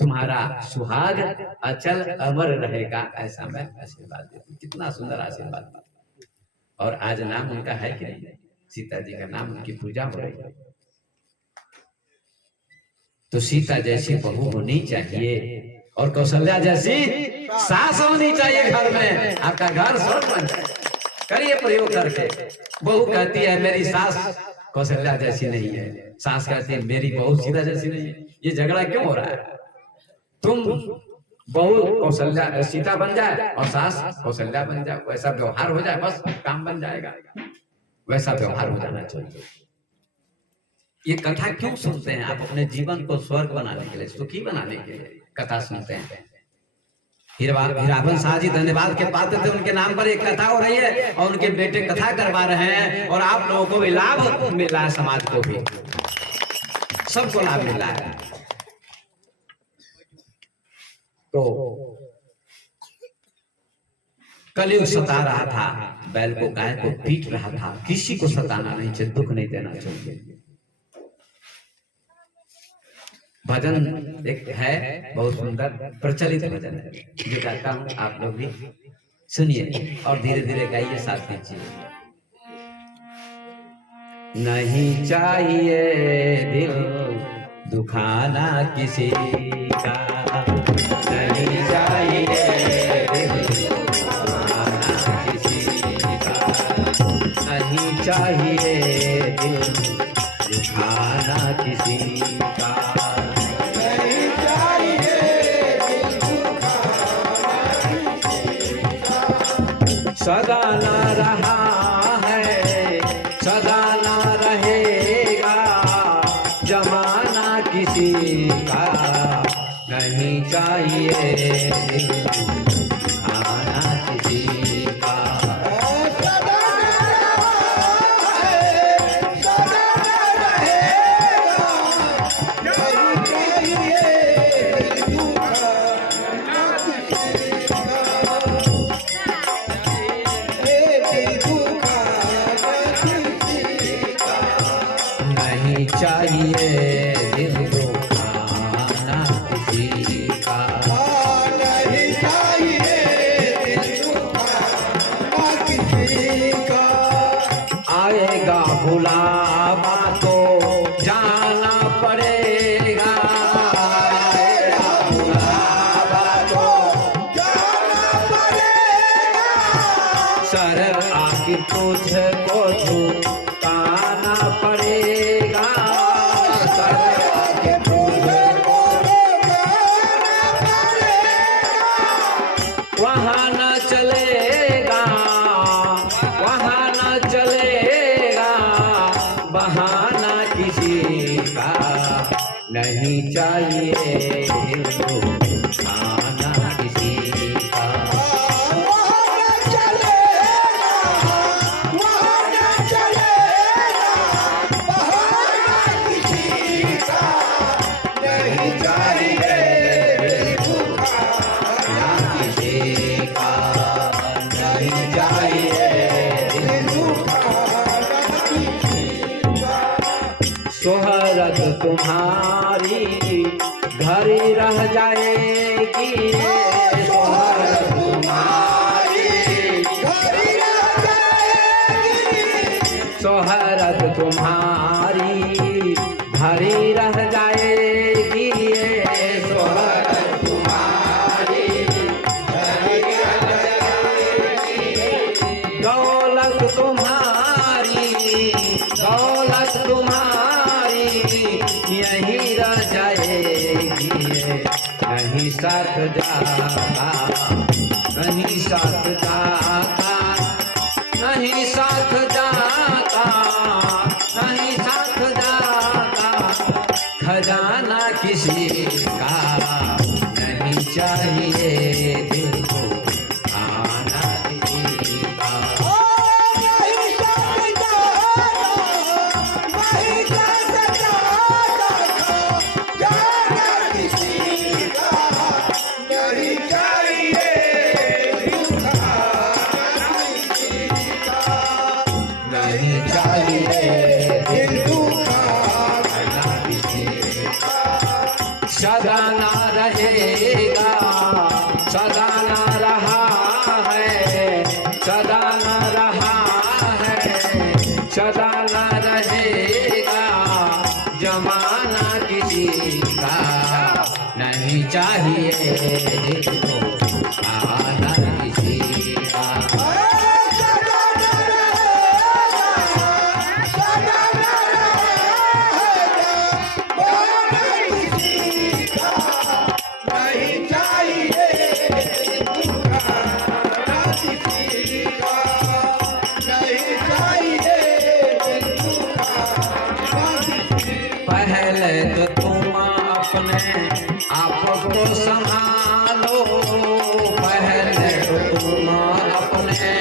तुम्हारा सुहाग अचल अमर रहेगा, ऐसा मैं आशीर्वाद देता हूं। कितना सुंदर आशीर्वाद। और आज नाम उनका है कि नहीं? सीता जी का नाम, उनकी पूजा हो रही है। तो सीता जैसी बहू होनी चाहिए और कौशल्या जैसी सास होनी चाहिए घर में। आपका घर स्वर्ग बन जाए। करिए प्रयोग करके। बहू कहती है मेरी सास कौशल्या जैसी नहीं है, सास कहती है मेरी बहू सीता जैसी नहीं है। ये झगड़ा क्यों हो रहा है? तुम बहू कौशल्या सीता बन जाए और सास कौशल्या बन जाए, वैसा व्यवहार हो जाए, बस काम बन जाएगा। वैसा व्यवहार हो जाना चाहिए। ये कथा क्यों सुनते हैं आप? अपने जीवन को स्वर्ग बनाने के लिए, सुखी बनाने के लिए कथा सुनते हैं। हीरावन शाह जी धन्यवाद के पात्र थे, उनके नाम पर एक कथा हो रही है और उनके बेटे कथा करवा रहे हैं, और आप लोगों को भी लाभ मिल रहा है, समाज को भी, सबको लाभ मिल रहा है। तो कलयुग सता रहा था, बैल को गाय को पीट रहा था। किसी को सताना नहीं चाहिए, दुख नहीं देना चाहिए। भजन एक है बहुत सुंदर प्रचलित भजन है जो गाता हूँ, आप लोग भी सुनिए और धीरे धीरे गाइए, साथ दीजिए। नहीं चाहिए दिल दुखाना किसी का, नहीं चाहिए दिल दुखाना किसी का, नहीं चाहिए दिल दुखाना किसी का, सदा न रहा है, सदा न रहेगा जमाना किसी का, नहीं चाहिए दिल दुखाना किसी का, सदा रहा है, सदा रहेगा, नहीं चाहिए दिल दुखाना किसी का, नहीं चाहिए दिल दुखाना किसी का, नहीं चाहिए दिल दुखाना किसी का, आएगा बुलावा तो जाना पड़ेगा, आएगा बुलावा तो जाना पड़ेगा, सर आखिर तुझको झुकाना पड़ेगा, सर आखिर तुझको झुकाना पड़ेगा, वहाँ न चलेगा, वहाँ न चलेगा बहाना किसी का, नहीं चाहिए दिल दुखाना किसी का, वहाँ न चलेगा, वहाँ न चलेगा, बहाना किसी का, नहीं चाहिए दिल दुखाना किसी का, नहीं चाहिए घरी रह जाएगी ये शोहरत तुम्हारी, घरी रह जाएगी शोहरत तुम्हारी, घरी रह जाएगी ये शोहरत तुम्हारी, घरी रह जाएगी। दौलत तुम्हारी, दौलत तुम्हारी यही रह जाएगी, नहीं साथ जाता, नहीं साथ जाता, नहीं साथ जाता, नहीं साथ जाता, खजाना किसी का नहीं चाहिए दिल को आना किसी का। नहीं साथ जाता, नहीं साथ जाता, जाना किसी का नहीं चाहिए दुखाना किसी का, नहीं चाहिए दिल दुखाना किसी का। सदा ना रहेगा, सदा ना रहा है, सदा ना रहा है, सदा ना रहेगा जमाना किसी का, नहीं चाहिए दिल को आना किसी का। सदा न रहेगा, सदा न रहेगा, जाना किसी का नहीं चाहिए दुखाना किसी का, नहीं चाहिए दुखाना किसी का। पहले तो तुम अपने आप को संभालो, पहले तो तुम अपने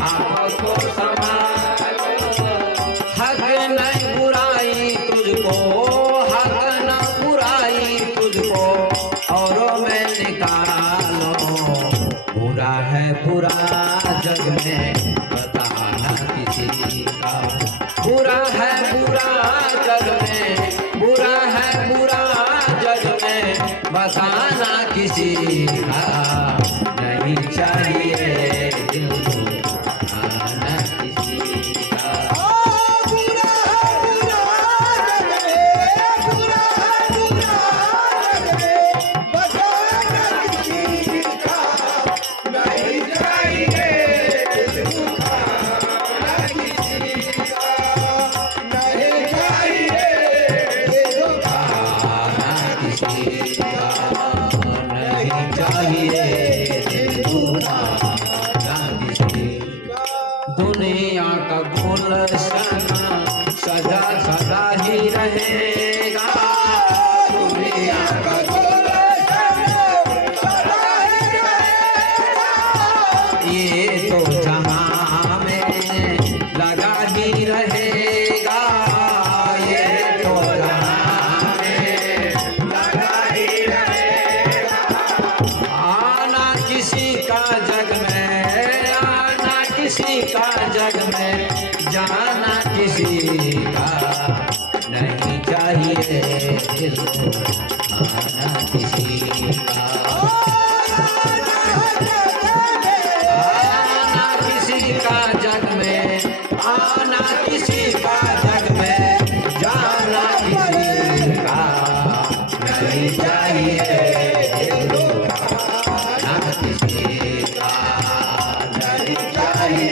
आप को संभालो। हक नहीं बुराई तुझको, हक न बुराई तुझको औरों में निकालो। बुरा है बुरा जग में बताना किसी का, बुरा है बुरा जग में, बुरा है बुरा जग में बताना किसी का, नहीं चाहिए दिल को आना किसी का। बुरा है बुरा जग में, बुरा है बुरा जग में बताना किसी का नहीं चाहिए दुखाना किसी का, नहीं चाहिए दुखाना किसी का नहीं चाहिए दिल दुखाना किसी का। दुनिया का गुलशन सदा सदा ही रहेगा, दुनिया का ये तो जहां में लगा ही रहेगा, ये तो जहां में लगा ही रहेगा। आना किसी का जग में, आना किसी का जग में, जाना किसी का नहीं चाहिए दिल को आना किसी का। आना किसी का जग में, आना किसी का जग में, जाना किसी का नहीं चाहिए दिल को आना किसी का, नहीं चाहिए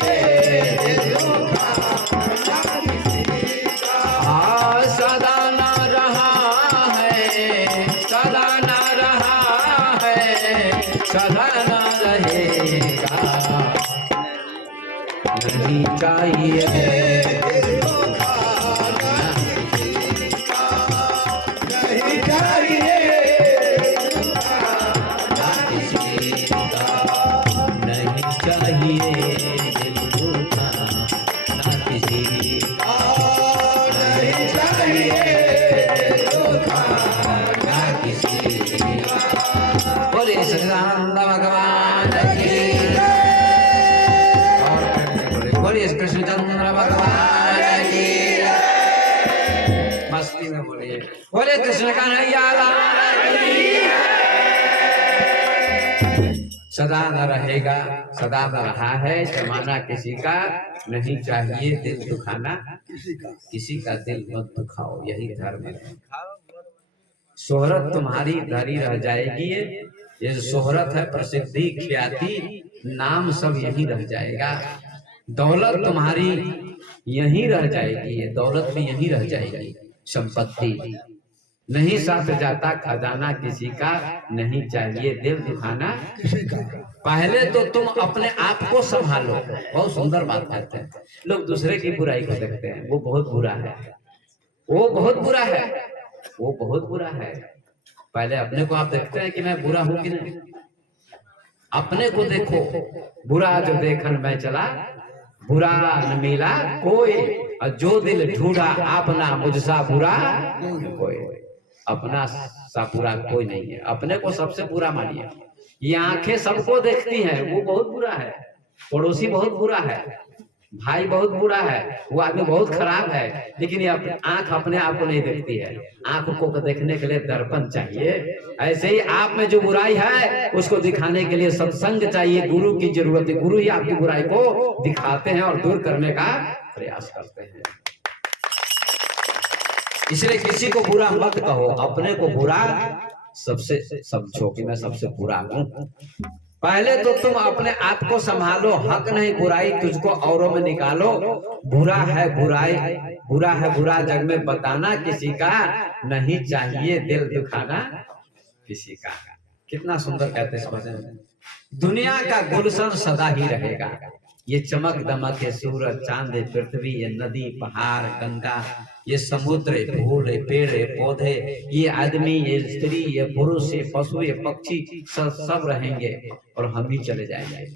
दिल को आना किसी का। सदा ना रहा है, सदा ना रहा है, सदा ना रहेगा नहीं चाहिए नहीं चाहिए किसी का, नहीं चाहिए दिल दुखाना किसी का, नहीं चाहिए दुखाना किसी का। बोले श्री राम भगवान की, बोलिए कृष्णचंद्र भगवान की, मस्ती में बोलिए बोले कृष्ण कन्हैया लाल सदा न रहेगा, सदा न रहा है, जमाना किसी का नहीं चाहिए दिल दुखाना, किसी का दिल मत दुखाओ, यही धर्म है। शोहरत तुम्हारी धरी रह जाएगी, ये जो शोहरत है, प्रसिद्धि, ख्याति, नाम सब यही रह जाएगा। दौलत तुम्हारी यही रह जाएगी, ये दौलत भी यही रह जाएगी, संपत्ति नहीं साथ जाता, खजाना किसी का नहीं चाहिए दिल दुखाना किसी का। पहले तो तुम अपने आप को संभालो। बहुत सुंदर बात कहते हैं लोग, दूसरे की बुराई को देखते हैं, वो बहुत बुरा है, वो बहुत बुरा है, वो बहुत बुरा है। पहले अपने को आप देखते हैं कि मैं बुरा हूं कि नहीं, अपने को देखो। बुरा जो देखन मैं चला, बुरा न मिला कोई, और जो दिल ढूंढा अपना मुझसा बुरा कोई। अपना सा बुरा कोई नहीं है, अपने को सबसे बुरा मानिए। ये आंखें सबको देखती हैं, वो बहुत बुरा है, पड़ोसी बहुत बुरा है, भाई बहुत बुरा है, वो आदमी बहुत खराब है, लेकिन ये आंख अपने आप को नहीं देखती है। आंख को देखने के लिए दर्पण चाहिए। ऐसे ही आप में जो बुराई है उसको दिखाने के लिए सत्संग चाहिए, गुरु की जरूरत है। गुरु ही आपकी बुराई को दिखाते हैं और दूर करने का प्रयास करते हैं। इसलिए किसी को बुरा मत कहो, अपने को बुरा सबसे समझो कि मैं सबसे बुरा हूं। पहले तो तुम अपने आप को संभालो, हक नहीं बुराई तुझको औरों में निकालो। बुरा है बुराई, बुरा है बुरा जग में बताना, किसी का नहीं चाहिए दिल दुखाना किसी का। कितना सुंदर कहते हैं इस भजन में। दुनिया का गुलशन सदा ही रहेगा, ये चमक दमक है सूरज चांद पृथ्वी, ये नदी पहाड़ गंगा, ये समुद्र फूल पेड़ पौधे, ये आदमी ये स्त्री ये पुरुष ये पशु ये पक्षी, सब रहेंगे और हम ही चले जाएंगे।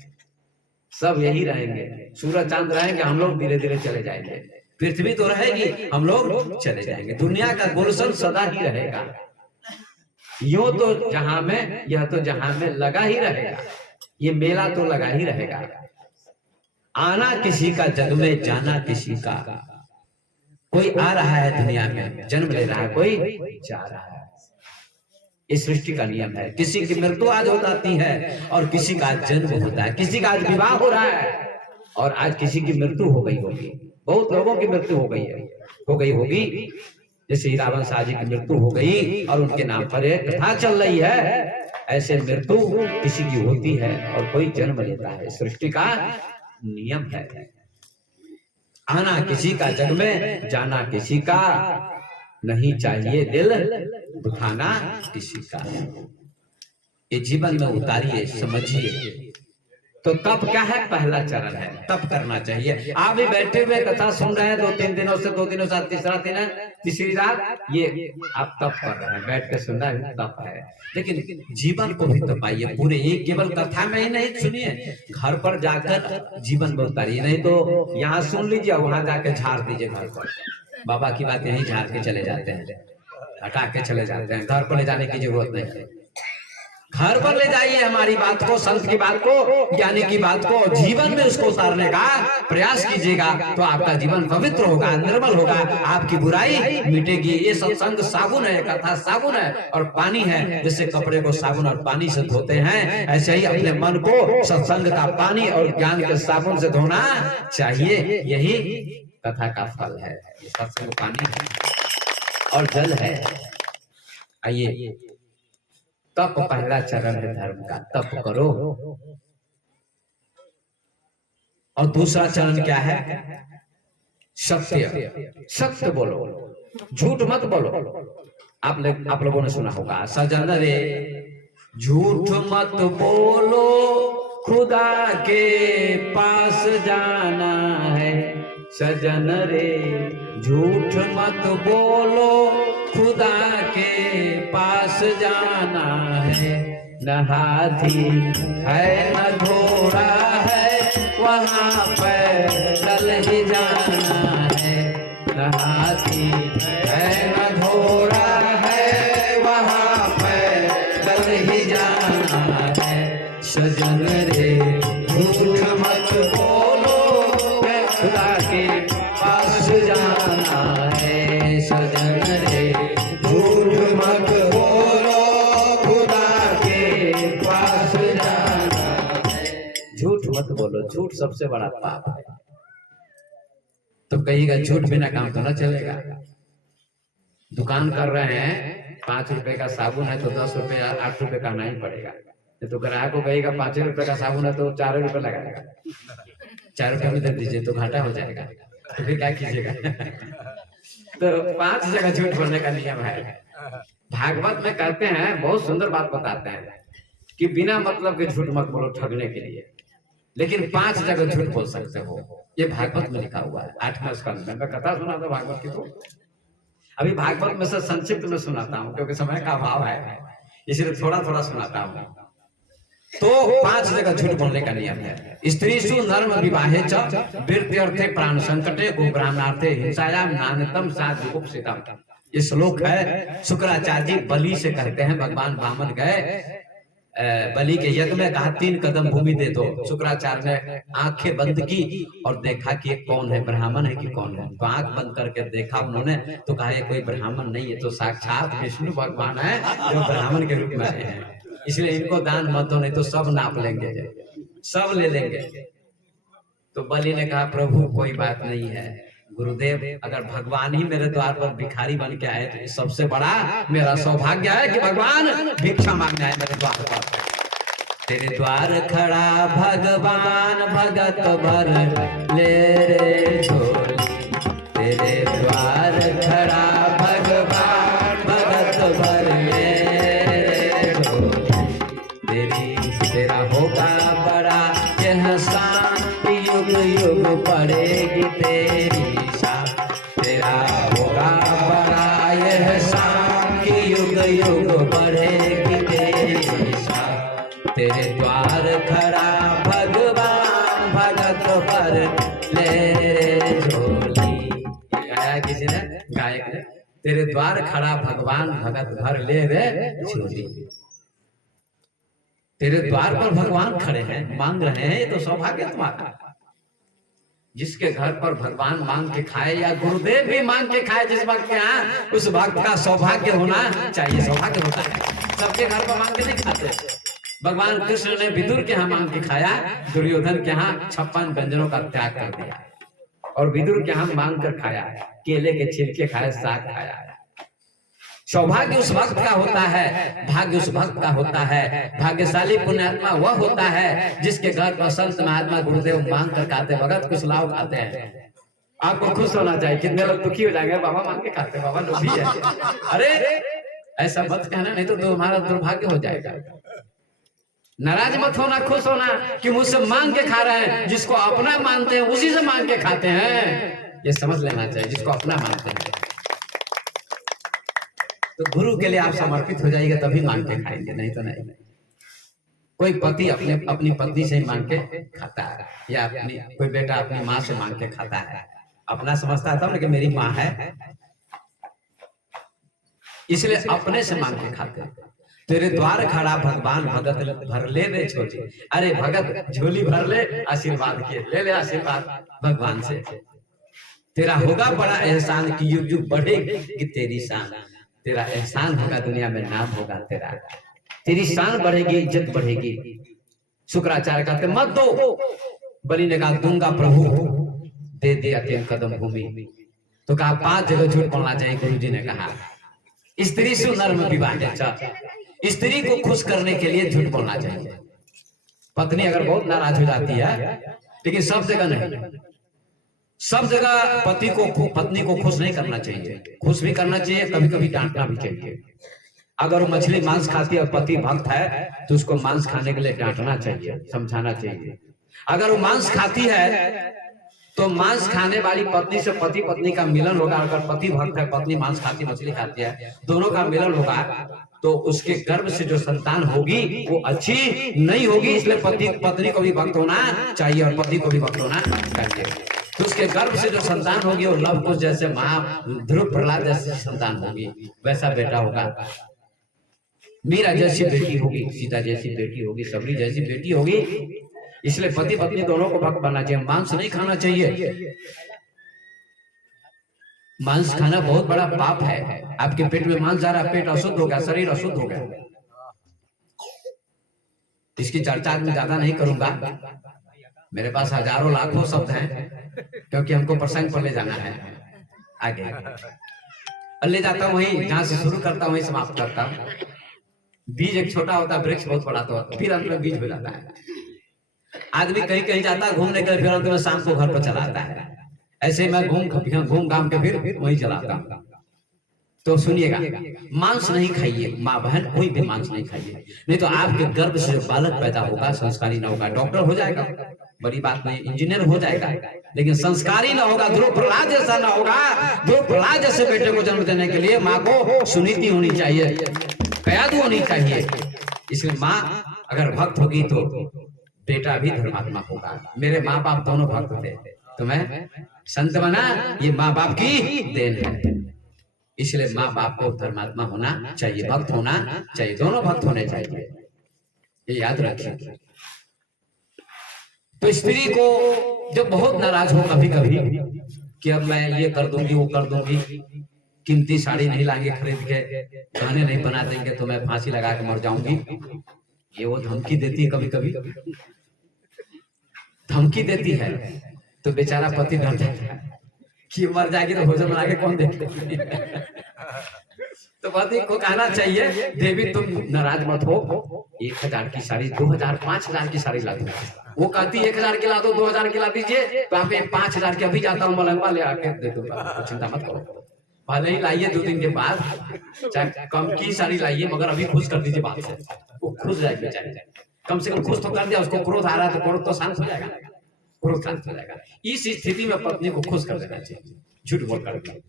सब यही रहेंगे, सूरज चांद रहेंगे, हम लोग धीरे धीरे चले जाएंगे। पृथ्वी तो रहेगी, हम लोग चले जाएंगे। दुनिया का गुलशन सदा ही रहेगा। यूं तो जहां में, यह तो जहां में लगा ही रहेगा, ये मेला तो लगा ही रहेगा। आना किसी का जग में, जाना किसी का। कोई आ रहा है दुनिया में, जन्म ले रहा है, कोई जा रहा है। इस सृष्टि का नियम है। किसी की मृत्यु आज हो जाती है और किसी का जन्म होता है। किसी का आज विवाह हो रहा है और आज किसी की मृत्यु हो गई होगी। बहुत लोगों की मृत्यु हो गई है, हो गई होगी। जैसे हीरावन शाह जी की मृत्यु हो गई और उनके नाम पर एक कथा चल रही है। ऐसे मृत्यु किसी की होती है और कोई जन्म लेता है। सृष्टि का नियम है। आना किसी का जग में, जाना किसी का, नहीं चाहिए दिल दुखाना किसी का। ये जीवन में उतारिए, समझिए। तो तप क्या है? पहला चरण है, तप करना चाहिए। आप भी बैठे हुए कथा सुन रहे हैं, 2-3 दिनों से, 2 दिनों से तीसरा दिन है, तीसरी रात, ये आप तप कर रहे हैं, बैठ के सुन रहे हैं, तप है। लेकिन जीवन को भी तपाइए पूरे। एक केवल कथा में ही नहीं सुनिए, घर पर जाकर जीवन में उतारिए। नहीं तो यहाँ सुन लीजिए, वहां जाके झाड़ दीजिए घर पर। बाबा की बात यही झाड़ के चले जाते हैं, हटा के चले जाते हैं। घर पर ले जाने की जरूरत नहीं है। घर पर ले जाइए हमारी बात को, संत की बात को, ज्ञानी की बात को, जीवन में उसको उतारने का प्रयास कीजिएगा तो आपका जीवन पवित्र होगा, निर्मल होगा, आपकी बुराई मिटेगी। ये सत्संग साबुन है, कथा साबुन है और पानी है। जैसे कपड़े को साबुन और पानी से धोते हैं, ऐसे ही अपने मन को सत्संग का पानी और ज्ञान के साबुन से धोना चाहिए। यही कथा का फल है। सत्संग पानी है और जल है। आइए, तप पहला चरण है धर्म का, तप करो। और दूसरा चरण क्या है? सत्य, सत्य बोलो, झूठ मत बोलो। आप लोगों ने सुना होगा, सजन रे झूठ मत बोलो, खुदा के पास जाना है। सजन रे झूठ मत बोलो, खुदा के पास जाना है। न हाथी है न घोड़ा है, वहाँ पैदल ही जाना है। न हाथी है न घोड़ा है, वहाँ पैदल ही जाना है। सजन रे झूठ मत बोलो, खुदा के पास जाना है। सजन रे झूठ मत बोलो, खुदा के पास जाना बोलो, झूठ सबसे बड़ा पाप है। तो कहिएगा झूठ बिना काम तो ना चलेगा। दुकान कर रहे हैं, 5 रुपए का साबुन है तो 10 रुपए 8 रुपए का नहीं पड़ेगा। तो ग्राहक को कहेगा 5 रुपए का साबुन है तो 4 रुपए लगाएगा, 4 रुपए में दे दीजिए तो घाटा हो जाएगा, तो फिर क्या कीजिएगा। तो 5 जगह झूठ बोलने का नियम है। भागवत में कहते हैं, बहुत सुंदर बात बताते हैं कि बिना मतलब के झूठ मत बोलो ठगने के लिए, लेकिन 5 जगह झूठ बोल सकते हो। ये भागवत में लिखा हुआ है 8वें स्कंद में। मैं कथा सुना था भागवत की, तो अभी भागवत में से संक्षिप्त में सुनाता हूँ क्योंकि समय का अभाव है, इसलिए थोड़ा थोड़ा सुनाता हूँ। तो 5 जगह झूठ बोलने का नियम है। स्त्रीषु नर्म विवाहे च वृत्त्यर्थे प्राण संकटे गोब्राह्मणार्थे हिंसायाम नान्यतम साधुपसितम। ये श्लोक है, शुक्राचार्य जी बलि से कहते हैं, भगवान वामन गए बलि के यज्ञ में, कहा 3 कदम भूमि दे दो। शुक्राचार्य ने आंखें बंद की और देखा कि ये कौन है, ब्राह्मण है कि कौन है। तो आंख बंद करके देखा उन्होंने, तो कहा ये कोई ब्राह्मण नहीं है, तो साक्षात विष्णु भगवान है जो ब्राह्मण के रूप में आए हैं, इसलिए इनको दान मत दो, नहीं तो सब नाप लेंगे, सब ले लेंगे। तो बलि ने कहा प्रभु कोई बात नहीं है, गुरुदेव अगर भगवान ही मेरे द्वार पर भिखारी बन के आए तो सबसे बड़ा मेरा सौभाग्य है कि भगवान भिक्षा मांगने आए मेरे द्वार पर। तेरे द्वार खड़ा भगवान भगत भर ले रे झोली, तेरे द्वार खड़ा भगवान भगत भर ले रे झोली। तेरा होगा बड़ा यह शान, युग युग पड़ेगी तेरी शान। तेरा होगा बड़ा यह शान कि युग युग बढ़ेगी तेरी शान। तेरे द्वार खड़ा भगवान भगत भर ले रे झोली। गाया किसी ने, गायक ने, तेरे द्वार खड़ा भगवान भगत भर ले रे झोली। तेरे द्वार पर भगवान खड़े हैं, मांग रहे हैं, ये तो सौभाग्य तुम्हारा। जिसके घर पर भगवान मांग के खाए या गुरुदेव भी मांग के खाए जिस भक्त के यहाँ, उस भक्त का सौभाग्य होना चाहिए। सौभाग्य होता है, सबके घर पर मांग के नहीं खाते। भगवान कृष्ण ने विदुर के यहाँ मांग के खाया, दुर्योधन के यहाँ 56 व्यंजनों का त्याग कर दिया, और विदुर के यहाँ मांग कर खाया, केले के छिलके खाए, साग खाया। सौभाग्य उस भक्त का होता है, भाग्य उस भक्त का होता है। भाग्यशाली पुण्यात्मा वह होता है जिसके घर पर संत महात्मा गुरुदेव मांग कर खाते, भगत कुछ लाभ खाते हैं। आपको खुश होना चाहिए। कितने लोग दुखी हो जाएंगे, बाबा मांग के खाते, बाबा लोभी है। अरे ऐसा मत कहना, नहीं तो तुम्हारा दुर्भाग्य हो जाएगा। नाराज मत होना, खुश होना कि मुझसे मांग के खा रहे हैं। जिसको अपना मानते हैं उसी से मांग के खाते हैं, ये समझ लेना चाहिए, जिसको अपना मानते हैं। तो गुरु के लिए आप समर्पित हो जाइएगा तभी मांग के खाएंगे, नहीं तो नहीं। कोई पति अपनी पत्नी से ही मांग के खाता है, या कोई बेटा अपनी माँ से मांग के खाता है, अपना समझता था कि मेरी माँ है, इसलिए अपने से मांग के खाते। तेरे द्वार खड़ा भगवान भगत भर ले रे झोली। अरे भगत झोली भर ले, आशीर्वाद के ले ले आशीर्वाद भगवान से। तेरा होगा बड़ा एहसान कि युग युग बढ़ेगी तेरी शान। तेरा एहसान होगा, दुनिया में नाम होगा तेरा, तेरी शान बढ़ेगी, इज्जत बढ़ेगी। शुक्राचार्य कहते मत दो। बलि ने कहा दूंगा प्रभु, दे दिया 3 कदम भूमि। तो कहा 5 जगह झूठ बोलना चाहिए। गुरु जी ने कहा स्त्री से नर्म विवाह, स्त्री को खुश करने के लिए झूठ बोलना चाहिए। पत्नी अगर बहुत नाराज हो जाती है, लेकिन सब जगह नहीं, सब जगह पति को पत्नी को खुश नहीं करना चाहिए। खुश भी करना चाहिए, कभी कभी डांटना भी चाहिए। अगर वो मछली मांस खाती है और पति भक्त है तो उसको मांस खाने के लिए डांटना चाहिए, समझाना चाहिए। अगर वो मांस खाती है तो मांस खाने वाली पत्नी से पति पत्नी का मिलन होगा। अगर पति भक्त है, पत्नी मांस खाती मछली खाती है, दोनों का मिलन होगा, तो उसके गर्भ से जो संतान होगी वो अच्छी नहीं होगी। इसलिए पति पत्नी को भी भक्त होना चाहिए और पति को भी भक्त होना चाहिए। तो उसके गर्भ से जो संतान होगी वो लव कुश जैसे ध्रुव प्रहलाद जैसे संतान होगी, वैसा बेटा होगा। मीरा जैसी बेटी होगी, सीता जैसी बेटी होगी, सबरी जैसी बेटी होगी। इसलिए पति पत्नी दोनों को भक्त बनना चाहिए। मांस नहीं खाना चाहिए। मांस खाना बहुत बड़ा पाप है। आपके पेट में मांस जा रहा, पेट अशुद्ध हो गया, शरीर अशुद्ध हो गया। इसकी चर्चा में ज्यादा नहीं करूंगा। मेरे पास हजारों लाखों शब्द हैं, क्योंकि हमको प्रसंग पर ले जाना है आगे, और ले जाता हूँ वहीं जहां से शुरू करता हूँ वहीं समाप्त करता हूँ। बीज एक छोटा होता है, वृक्ष बहुत बड़ा होता है, फिर अंत में बीज हो जाता है। आदमी कहीं कहीं जाता है घूमने के लिए, फिर अंत में शाम को घर पर चला आता है। ऐसे मैं घूम घाम के फिर वहीं चलाता हूँ। तो सुनिएगा, मांस नहीं खाइए, माँ बहन कोई भी मांस नहीं खाइए, नहीं तो आपके गर्भ से बालक पैदा होगा संस्कारी ना होगा, डॉक्टर हो जाएगा बड़ी बात नहीं, इंजीनियर हो जाएगा, लेकिन संस्कारी ना होगा, ध्रुव प्रहलाद जैसा ना होगा। ध्रुव प्रहलाद जैसे बेटे को जन्म देने के लिए माँ को सुनीति होनी चाहिए, कयादु होनी चाहिए। इसलिए माँ अगर भक्त होगी तो बेटा भी धर्मात्मा होगा। मेरे माँ बाप दोनों भक्त थे, तो मैं संत बना, ये माँ बाप की देन है। इसलिए माँ बाप को धर्मात्मा होना चाहिए, भक्त होना चाहिए, दोनों भक्त होने चाहिए, ये याद रखिए। तो स्त्री को जब बहुत नाराज हो कभी कभी कि अब मैं ये कर दूंगी वो कर दूंगी, कीमती साड़ी नहीं लाएंगे खरीद के, गाने नहीं बना देंगे तो मैं फांसी लगा के मर जाऊंगी, ये वो धमकी देती है कभी कभी, धमकी देती है। तो बेचारा पति डर जाता है कि मर जाएगी तो भोजन बना के कौन देखे। तो पति को कहना चाहिए, देवी तुम नाराज मत हो, 1000 की साड़ी 2000 5000 की साड़ी ला दो। वो कहती 1000 की ला दो, 2000 की ला दीजिए, तो आप 5000 की अभी जाता हूँ मलंगवा ले आके दे दूंगा, चिंता मत करो। भले ही लाइए 2 दिन के बाद, चाहे कम की साड़ी लाइए, मगर अभी खुश कर दीजिए बात से, वो खुश जाएगी बेचारी, कम से कम खुश तो कर दिया। उसको क्रोध आ रहा है तो क्रोध तो शांत हो जाएगा, क्रोध शांत हो जाएगा। इस स्थिति में पत्नी को खुश कर देना चाहिए, झूठ बोलकर भी,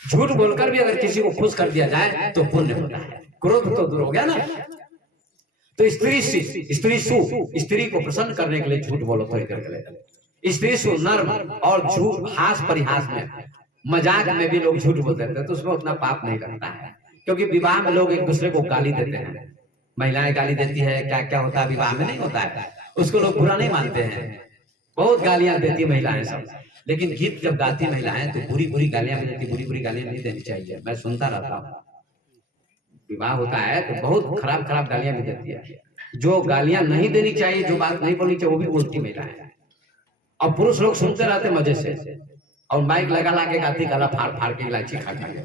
झूठ बोलकर भी अगर किसी को खुश कर दिया जाए तो पुण्य होता है, क्रोध तो दूर हो गया ना। तो स्त्री को प्रसन्न करने के लिए झूठ बोलो थोड़ी देर के लिए। स्त्री सु नर्म, और झूठ हास परिहास में, मजाक में भी लोग झूठ बोल देते हैं, तो उसमें उतना पाप नहीं करता है, क्योंकि विवाह में लोग एक दूसरे को गाली देते हैं, महिलाएं गाली देती है, क्या क्या होता है विवाह में नहीं होता है, उसको लोग बुरा नहीं मानते हैं, बहुत गालियां देती महिलाएं सब। लेकिन गीत जब गाती महिलाएं तो बुरी बुरी गालियां देती, बुरी बुरी गालियां नहीं देनी चाहिए, मैं सुनता रहता हूँ। विवाह होता है तो बहुत खराब खराब गालियां भी देती है, जो गालियां नहीं देनी चाहिए, जो बात नहीं बोलनी चाहिए वो भी बोलती महिलाएं, और पुरुष लोग सुनते रहते मजे से, और माइक लगा ला के गाती, गला फाड़ फाड़ के, इलायची खा खा के।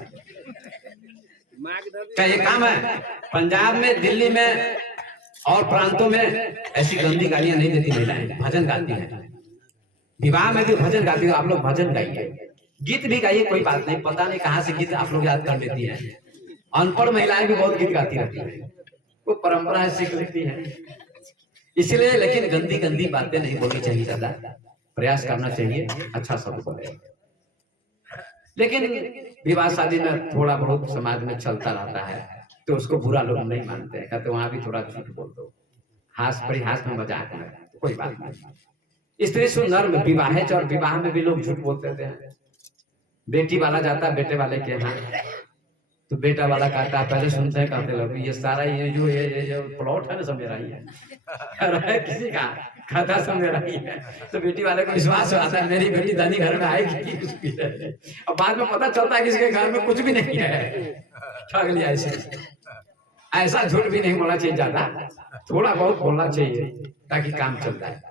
क्या ये काम है? पंजाब में, दिल्ली में और प्रांतों में ऐसी गंदी गालियां नहीं देती महिलाएं, भजन गाती हैं। विवाह में भी भजन गाती है, आप लोग भजन गाइए, गीत भी गाइए, कोई बात नहीं, पता नहीं कहाँ से गीत आप लोग याद कर लेती हैं। अनपढ़ महिलाएं भी बहुत गीत गाती रहती हैं, वो परंपरा सीख लेती है इसलिए। लेकिन गंदी गंदी बातें नहीं बोलनी चाहिए, ज्यादा प्रयास करना चाहिए अच्छा शब्द बोले। लेकिन विवाह शादी में थोड़ा बहुत समाज में चलता रहता है, तो उसको बुरा लोग नहीं मानते हैं, कहते वहां भी थोड़ा झूठ बोल दो, हास परिहास में, मजाक में, कोई बात नहीं। स्त्री सुंदर में विवाह, और विवाह में भी लोग झूठ बोलते थे। बेटी वाला जाता है बेटे वाले के यहाँ, तो बेटा वाला कहता है, पहले सुनते हैं, कहते लोग ये सारा ये जो प्लॉट है ना सब मेरा ही है, किसी का खाता सब मेरा ही है। तो बेटी वाले को विश्वास आता है मेरी बेटी दानी घर में आएगी कुछ भी है, और बाद में पता चलता है किसी के घर में कुछ भी नहीं है, ठग लिया ऐसे। ऐसा झूठ भी नहीं बोलना चाहिए, ज्यादा थोड़ा बहुत बोलना चाहिए ताकि काम चलता है।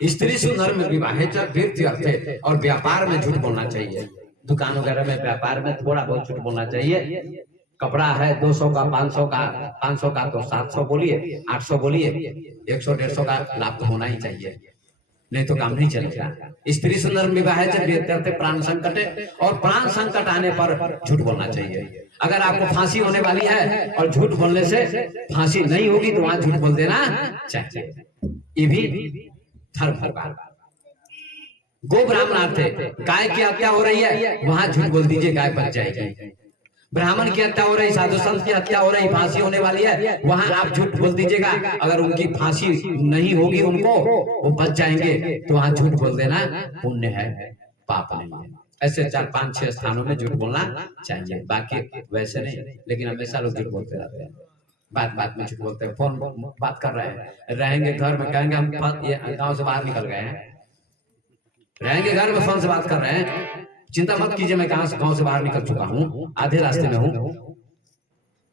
स्त्री सुंदर में विवाहेच वीर्ति अर्थे, और व्यापार में झूठ बोलना चाहिए, दुकान वगैरह में व्यापार में थोड़ा बहुत झूठ बोलना चाहिए। कपड़ा है 200 का 500 का 500 का तो 700 बोलिए, 800 बोलिए, 100 150 का लाभ तो होना ही चाहिए, नहीं तो काम नहीं चलेगा। स्त्री सुंदर विवाहेच वीर्ति अर्थे प्राण संकटे, और प्राण संकट आने पर झूठ बोलना चाहिए। अगर आपको फांसी होने वाली है और झूठ बोलने से फांसी नहीं होगी तो वहां झूठ बोल देना चाहिए, ये भी धर्म होगा। गो ब्राह्मणार्थे, गाय की हत्या हो रही है, वहां झूठ बोल दीजिए, गाय बच जाएगी। ब्राह्मण की हत्या हो रही, साधु संत की हत्या हो रही, फांसी होने वाली है, वहां आप झूठ बोल दीजिएगा। अगर उनकी फांसी नहीं होगी, उनको वो बच जाएंगे, तो वहां झूठ बोल देना पुण्य है, पाप नहीं है। ऐसे 4 5 6 स्थानों में झूठ बोलना चाहिए, बाकी वैसे नहीं। लेकिन हमेशा लोग झूठ बोलते रहते हैं, बात बात में झूठ बोलते हैं। फोन बात कर रहे हैं, रहेंगे घर में, कहेंगे हम गांव से बाहर निकल गए हैं, रहेंगे घर में, फोन से बात कर रहे हैं, चिंता मत कीजिए, मैं गांव से बाहर निकल चुका हूँ, आधे रास्ते में हूँ,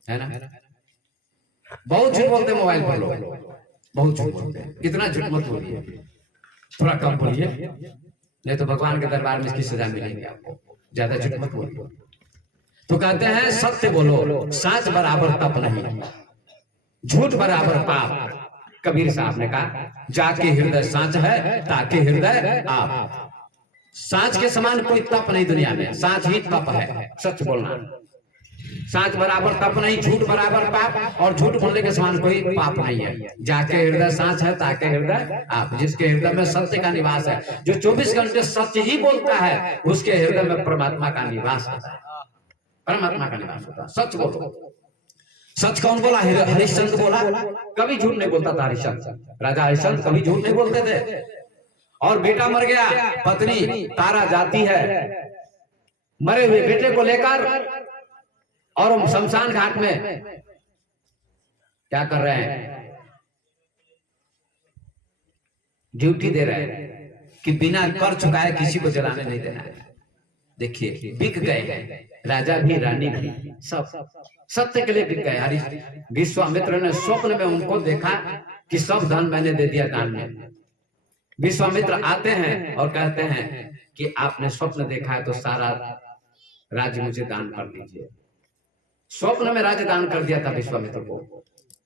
है ना। बहुत झूठ बोलते हैं मोबाइल पर लोग, बहुत झूठ बोलते हैं, इतना झूठ मत बोलिए। थोड़ा कम बोलिए, नहीं तो भगवान के दरबार में इसकी सजा मिलेगी आपको। ज्यादा झूठ मत बोलिए। तो कहते हैं सत्य बोलो, साच बराबर तप नहीं, झूठ बराबर पाप। कबीर साहब ने कहा जाके हृदय साच है, ताके हृदय आप। साच के समान कोई तप नहीं दुनिया में, साच ही तप है, सच बोलना। साच बराबर तप नहीं, झूठ बराबर पाप, और झूठ बोलने के समान कोई पाप नहीं है। जाके हृदय साच है, ताके हृदय आप। जिसके हृदय में सत्य का निवास है, जो 24 घंटे सत्य ही बोलता है, उसके हृदय में परमात्मा का निवास होता है, परमात्मा का निवास होता है। सच बोलो। सच कौन बोला? हरिश्चंद्र बोला। कभी झूठ नहीं बोलता था हरिश्चंद्र। राजा हरिश्चंद्र कभी झूठ नहीं बोलते थे। और बेटा मर गया, पत्नी तारा जाती है मरे हुए बेटे को लेकर, और हम शमशान घाट में क्या कर रहे हैं? ड्यूटी दे रहे हैं कि बिना कर चुकाए किसी को जलाने नहीं देना है। देखिए बिक गए हैं, राजा भी रानी भी, सब सत्य के लिए बिक गए। विश्वामित्र ने स्वप्न में उनको देखा कि सब धन मैंने दे दिया दान में। विश्वामित्र आते हैं और कहते हैं कि आपने स्वप्न देखा है तो सारा राज्य मुझे दान कर दीजिए। स्वप्न में राज्य दान कर दिया था विश्वामित्र को,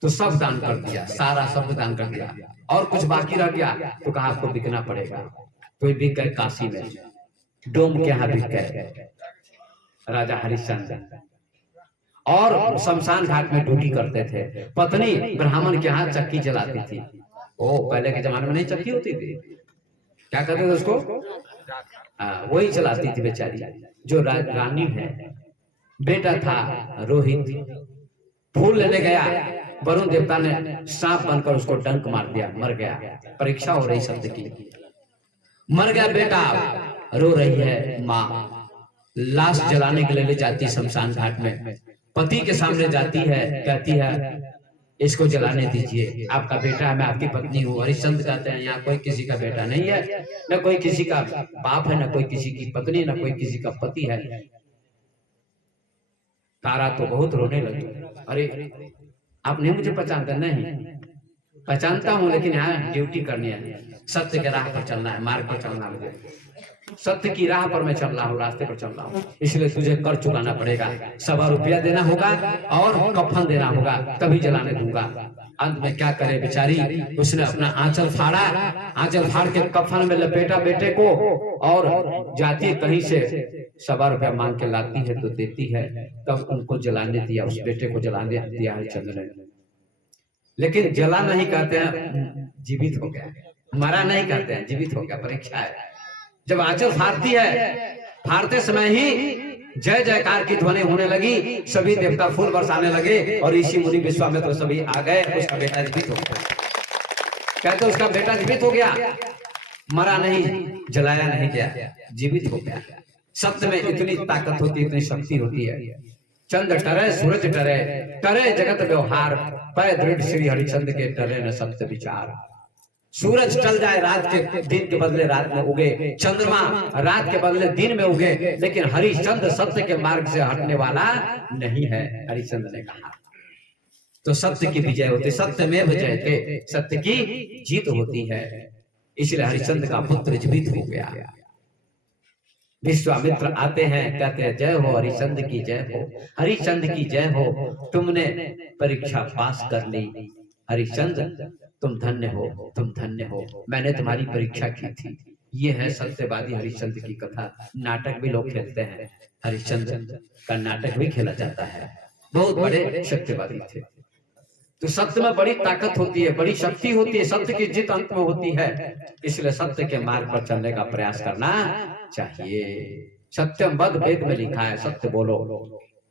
तो सब दान कर दिया, सारा सब दान कर दिया, और कुछ बाकी रह गया तो कहा आपको बिकना पड़ेगा। तो बिक गए काशी में, डोम के यहाँ बिक गए राजा हरिश्चंद्र, और शमशान घाट में ड्यूटी करते थे। पत्नी ब्राह्मण के यहाँ चक्की चलाती थी। ओ पहले के जमाने में नहीं चक्की होती थी, क्या कहते थे उसको? वही चलाती थी बेचारी। जो रानी है, बेटा था रोहित, फूल लेने गया, वरुण देवता ने सांप बनकर उसको डंक मार दिया, मर गया। परीक्षा हो रही शब्द की, मर गया बेटा, रो रही है माँ। लाश जलाने के लिए ले जाती शमशान घाट में, पति के सामने जाती है, कहती है इसको जलाने दीजिए, आपका बेटा है, मैं आपकी पत्नी हूँ। हरिश्चंद्र कहते हैं यहाँ कोई किसी का बेटा नहीं है, न कोई किसी का बाप है, न कोई किसी की पत्नी, न कोई किसी का पति है। तारा तो बहुत रोने लगी, अरे आप नहीं मुझे पहचानते? नहीं पहचानता हूँ, लेकिन यहाँ ड्यूटी करनी है, सत्य के राह पर चलना है, मार्ग पर चलना है, सत्य की राह पर मैं चल रहा हूँ, रास्ते पर चल रहा हूँ, इसलिए तुझे कर चुकाना पड़ेगा। 1.25 रुपया देना होगा और कफन देना होगा, तभी जलाने दूंगा। अंत में क्या करे बेचारी, उसने अपना आंचल फाड़ा, आंचल फाड़ के कफन में लपेटा बेटे को, और जाती है कहीं से 1.25 रुपया मांग के लाती है तो देती है, तब उनको जलाने दिया, उस बेटे को जलाने दिया हरिश्चंद्र ने। लेकिन जला नहीं कहते हैं, जीवित हो गया, मरा नहीं कहते हैं, जीवित हो गया। परीक्षा है, जब आंचल फाड़ती है, फाड़ते समय ही जय जयकार की ध्वनि होने लगी, सभी देवता फूल बरसाने लगे, और ऋषि मुनि विश्वामित्र सभी आ गए। उसका बेटा जीवित हो गया। कहते उसका बेटा जीवित हो गया, मरा नहीं, जलाया नहीं गया, जीवित हो गया। सत्य में इतनी ताकत होती है, इतनी शक्ति होती है। चंद्र टरे, सूरज टरे, टरे जगत व्यवहार, पै दृढ़ श्री हरिचंद्र के टरे न सत्य विचार। सूरज टल जाए रात के, दिन के बदले रात में उगे, चंद्रमा रात के बदले दिन में उगे, लेकिन हरिश्चंद्र सत्य के मार्ग से हटने वाला नहीं है, हरिश्चंद्र ने कहा। तो सत्य की विजय होती, सत्य में विजय थे, सत्य की जीत होती है। इसलिए हरिश्चंद्र का पुत्र जीवित हो गया। विश्वामित्र आते हैं, कहते हैं जय हो हरिश्चंद्र की जय हो, हरिश्चंद्र की जय हो, तुमने परीक्षा पास कर ली। हरिश्चंद्र तुम धन्य हो, तुम धन्य हो, मैंने तुम्हारी परीक्षा की थी। ये है सत्यवादी हरिश्चंद्र की कथा। नाटक भी लोग खेलते हैं, हरिश्चंद्र का नाटक भी खेला जाता है। बहुत बड़े सत्यवादी थे। तो सत्य में बड़ी ताकत होती है, बड़ी शक्ति होती है, सत्य की जीत अंत में होती है। इसलिए सत्य के मार्ग पर चलने का प्रयास करना चाहिए। सत्यम वद वेद में लिखा है, सत्य बोलो,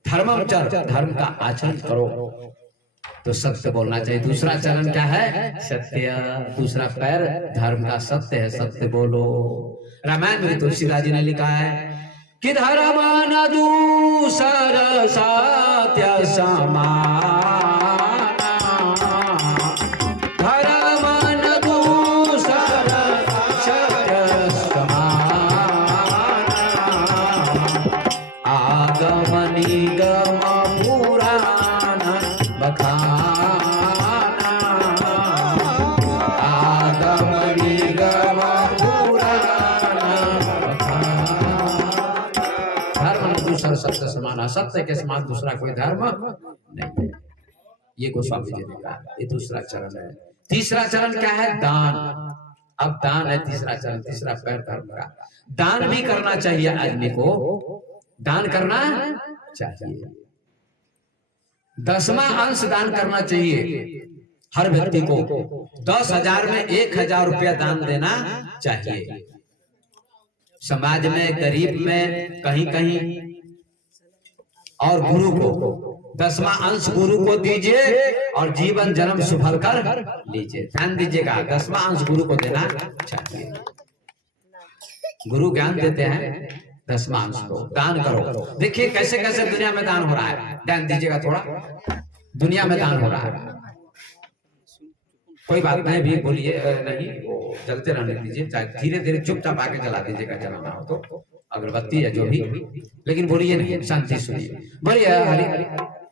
धर्मम चर, धर्म का आचरण करो, तो सत्य बोलना चाहिए। दूसरा चरण क्या है? सत्य। दूसरा पैर धर्म का सत्य है, सत्य बोलो। रामायण में तुलसीदास जी ने लिखा है कि धर्म न दूसर सत्य समान, धर्म न दूसर सत्य समान, आगम निगम पुराण बखाना, आगम निगम उतना सत्य के समान दूसरा कोई धर्म नहीं है। ये गोस्वामी जी ने कहा। ये दूसरा चरण है। तीसरा चरण क्या है? दान। अब दान है तीसरा चरण, तीसरा पैर धर्म का। दान भी करना चाहिए आदमी को, दान करना चाहिए। 10वां अंश दान करना चाहिए हर व्यक्ति को। 10,000 में 1,000 रुपया दान देना चाहिए। समाज में, गरीब में, कहीं कहीं, और गुरु को 10वां अंश गुरु को दीजिए और जीवन जन्म सुफल कर लीजिए। ध्यान दीजिएगा, 10वां अंश गुरु को देना चाहिए। गुरु ज्ञान देते हैं, 10वां अंश को दान करो। देखिए कैसे कैसे दुनिया में दान हो रहा है। ध्यान दीजिएगा थोड़ा, दुनिया में दान हो रहा है। कोई बात नहीं भी बोलिए, नहीं वो जलते रहने दीजिए, चाहे धीरे धीरे चुपचाप आके जला दीजिएगा, जलाना हो तो अगरबत्ती है जो भी, लेकिन बोलिए नहीं, शांति सुनिए। बोलिए हरि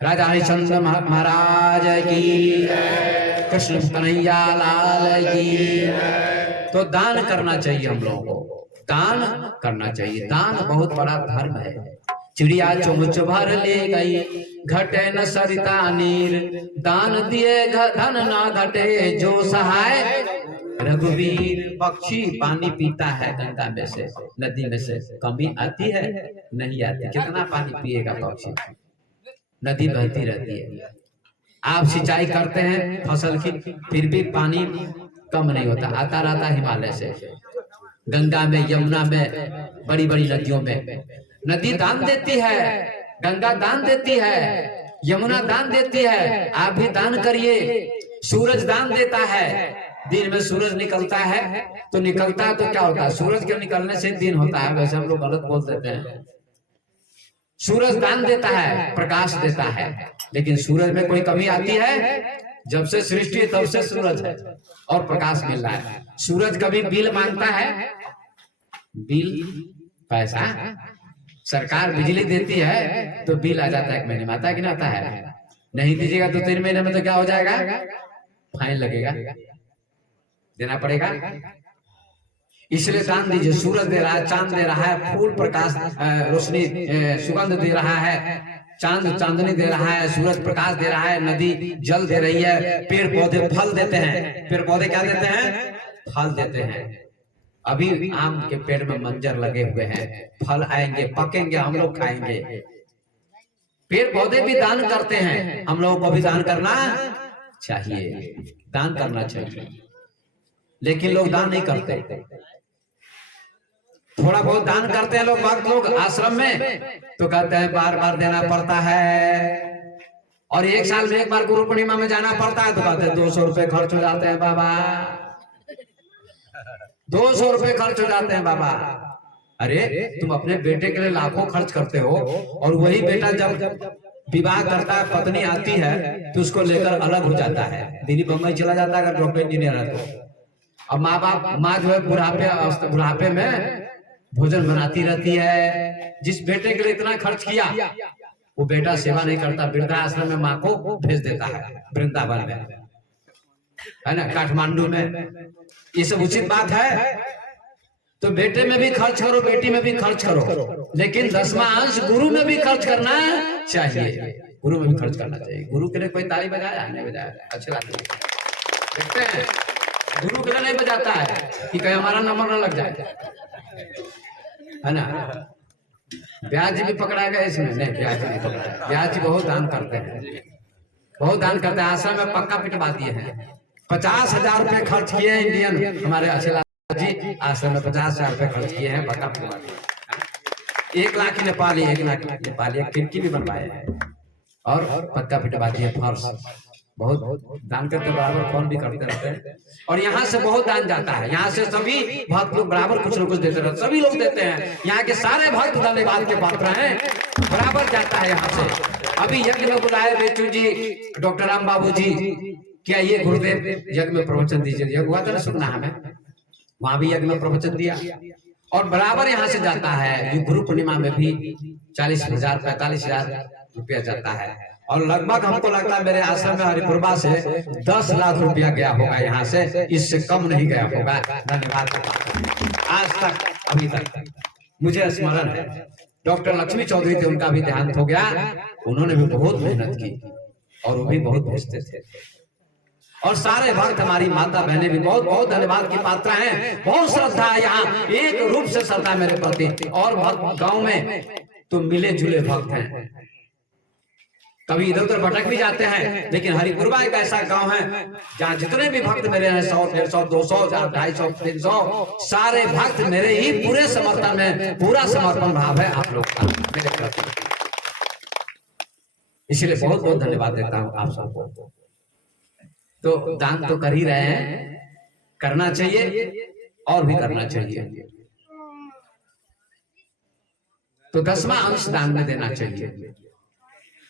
राजा हरिश्चंद्र महाराज की, कृष्ण कन्हैया लाल की। तो दान करना चाहिए हम लोगों को, दान करना चाहिए। दान बहुत बड़ा धर्म है। चिड़िया चुमुच भर ले गई, घटे न सरिता नीर, दान दिए धन ना घटे, जो सहाय रघुवीर। पक्षी पानी पीता है गंगा में से, नदी में से, कमी आती है? नहीं आती। कितना पानी पिएगा पक्षी? नदी बहती रहती है। आप सिंचाई करते हैं फसल की, फिर भी पानी कम नहीं होता, आता रहता हिमालय से। गंगा में, यमुना में, बड़ी बड़ी नदियों में। नदी दान देती है, गंगा दान देती है, यमुना दान देती है। आप भी दान करिए। सूरज दान देता है। दिन में सूरज निकलता है तो निकलता है तो क्या होता है? सूरज के निकलने से दिन होता है। वैसे हम लोग गलत बोल देते हैं। सूरज दान देता है, प्रकाश देता है, लेकिन सूरज में कोई कमी आती है? जब से सृष्टि तब से सूरज है और प्रकाश मिल रहा है। सूरज कभी बिल मांगता है? बिल, पैसा, सरकार बिजली देती है तो बिल आ जाता है 1 महीने में। आता है कि नहीं आता है? नहीं दीजिएगा तो 3 महीने में तो क्या हो जाएगा? फाइन लगेगा, देना पड़ेगा। इसलिए दान दीजिए। सूरज दे रहा है, चांद दे रहा है, फूल प्रकाश, रोशनी, सुगंध दे रहा है, चांद चांदनी दे रहा है, सूरज प्रकाश दे रहा है, नदी जल दे रही है, पेड़ पौधे फल देते हैं। पेड़ पौधे क्या देते हैं? फल देते हैं। अभी आम के पेड़ में मंजर लगे हुए हैं, फल आएंगे, पकेंगे, हम लोग खाएंगे। पेड़ पौधे भी दान करते हैं, हम लोगों को भी दान करना चाहिए। दान करना चाहिए, लेकिन लोग दान नहीं करते। थोड़ा बहुत दान करते हैं लोग, भक्त लोग आश्रम में, तो कहते हैं बार बार देना पड़ता है। और 1 साल में 1 बार गुरु पूर्णिमा में जाना पड़ता है तो कहते हैं 200 रुपए खर्च हो जाते हैं बाबा, 200 रुपए खर्च हो जाते हैं बाबा। अरे तुम अपने बेटे के लिए लाखों खर्च करते हो, और वही बेटा जब विवाह करता है, पत्नी आती है तो उसको लेकर अलग हो जाता है, दिल्ली बम्बई चला जाता है अगर डॉक्टर इंजीनियर है तो। अब माँ जो है बुढ़ापे में भोजन बनाती रहती है। जिस बेटे के लिए इतना खर्च किया वो बेटा सेवा नहीं करता, वृद्धाश्रम में माँ को भेज देता है, वृंदावन में, है ना, काठमांडू में। ये सब उचित बात है? तो बेटे में भी खर्च करो, बेटी में भी खर्च करो, लेकिन 10वां अंश गुरु में भी खर्च करना चाहिए। गुरु में भी खर्च करना चाहिए। गुरु के लिए कोई ताली बजाया? नहीं बजाया। अच्छी बात है। देखते हैं, गुरु के लिए नहीं बजाता है कि कहीं हमारा नंबर न लग जाए, है ना। ब्याज भी पकड़ा गया इसमें? नहीं, ब्याज नहीं पकड़ा। ब्याज बहुत दान करते हैं, बहुत दान करते हैं। आश्रम में पक्का पिटवा दिए हैं। 50,000 रुपए खर्च किए हैं इंडियन हमारे अच्छे जी आश्रम में, 50,000 रुपए खर्च किए हैं, पक्का पिटवा दिए। 1 लाख नेपाली, 1 लाख नेपाली खिड़की भी बनवाए हैं और पक्का पिटवा दिए, फर्श। बहुत दान करते, बराबर फोन भी करते रहते हैं। और यहाँ से बहुत दान जाता है, यहाँ से सभी भक्त लोग बराबर कुछ न कुछ देते रहते, सभी लोग देते हैं। यहाँ के सारे भक्त धन्यवाद के पात्र हैं, बराबर जाता है यहाँ से। अभी यज्ञ में बुलाए बेचू जी, डॉक्टर राम बाबू जी, क्या ये गुरुदेव यज्ञ में प्रवचन दीजिए, यज्ञ हुआ था ना सुनना हमें, वहां भी यज्ञ में प्रवचन दिया। और बराबर यहाँ से जाता है। ये गुरु पूर्णिमा में भी 40,000 45,000 रुपया जाता है। और लगभग हमको लगता है मेरे आश्रम में हरिपुरबा से 10 लाख रुपया गया होगा यहाँ से, इससे कम नहीं गया होगा। धन्यवाद। आज तक, अभी तक मुझे स्मरण है डॉक्टर लक्ष्मी चौधरी थे, उनका भी देहांत हो गया। उन्होंने भी बहुत मेहनत की और वो भी बहुत भेजते थे। और सारे भक्त, हमारी माता बहनें भी बहुत बहुत धन्यवाद की पात्र हैं। बहुत श्रद्धा है यहाँ, एक रूप से श्रद्धा मेरे प्रति। और गांव में तो मिले जुले भक्त हैं, कभी इधर उधर भटक भी जाते हैं, लेकिन हरिपुरवा एक ऐसा गांव है जहाँ जितने भी भक्त मेरे हैं 100, 150, 200, 250, 300 सारे भक्त मेरे ही पूरे समर्थन में, पूरा समर्पण भाव है आप लोग का मेरे प्रति। इसलिए बहुत बहुत धन्यवाद देता हूँ आप सबको। तो दान तो कर ही रहे हैं, करना चाहिए और भी करना चाहिए। तो 10वां अंश दान में देना चाहिए।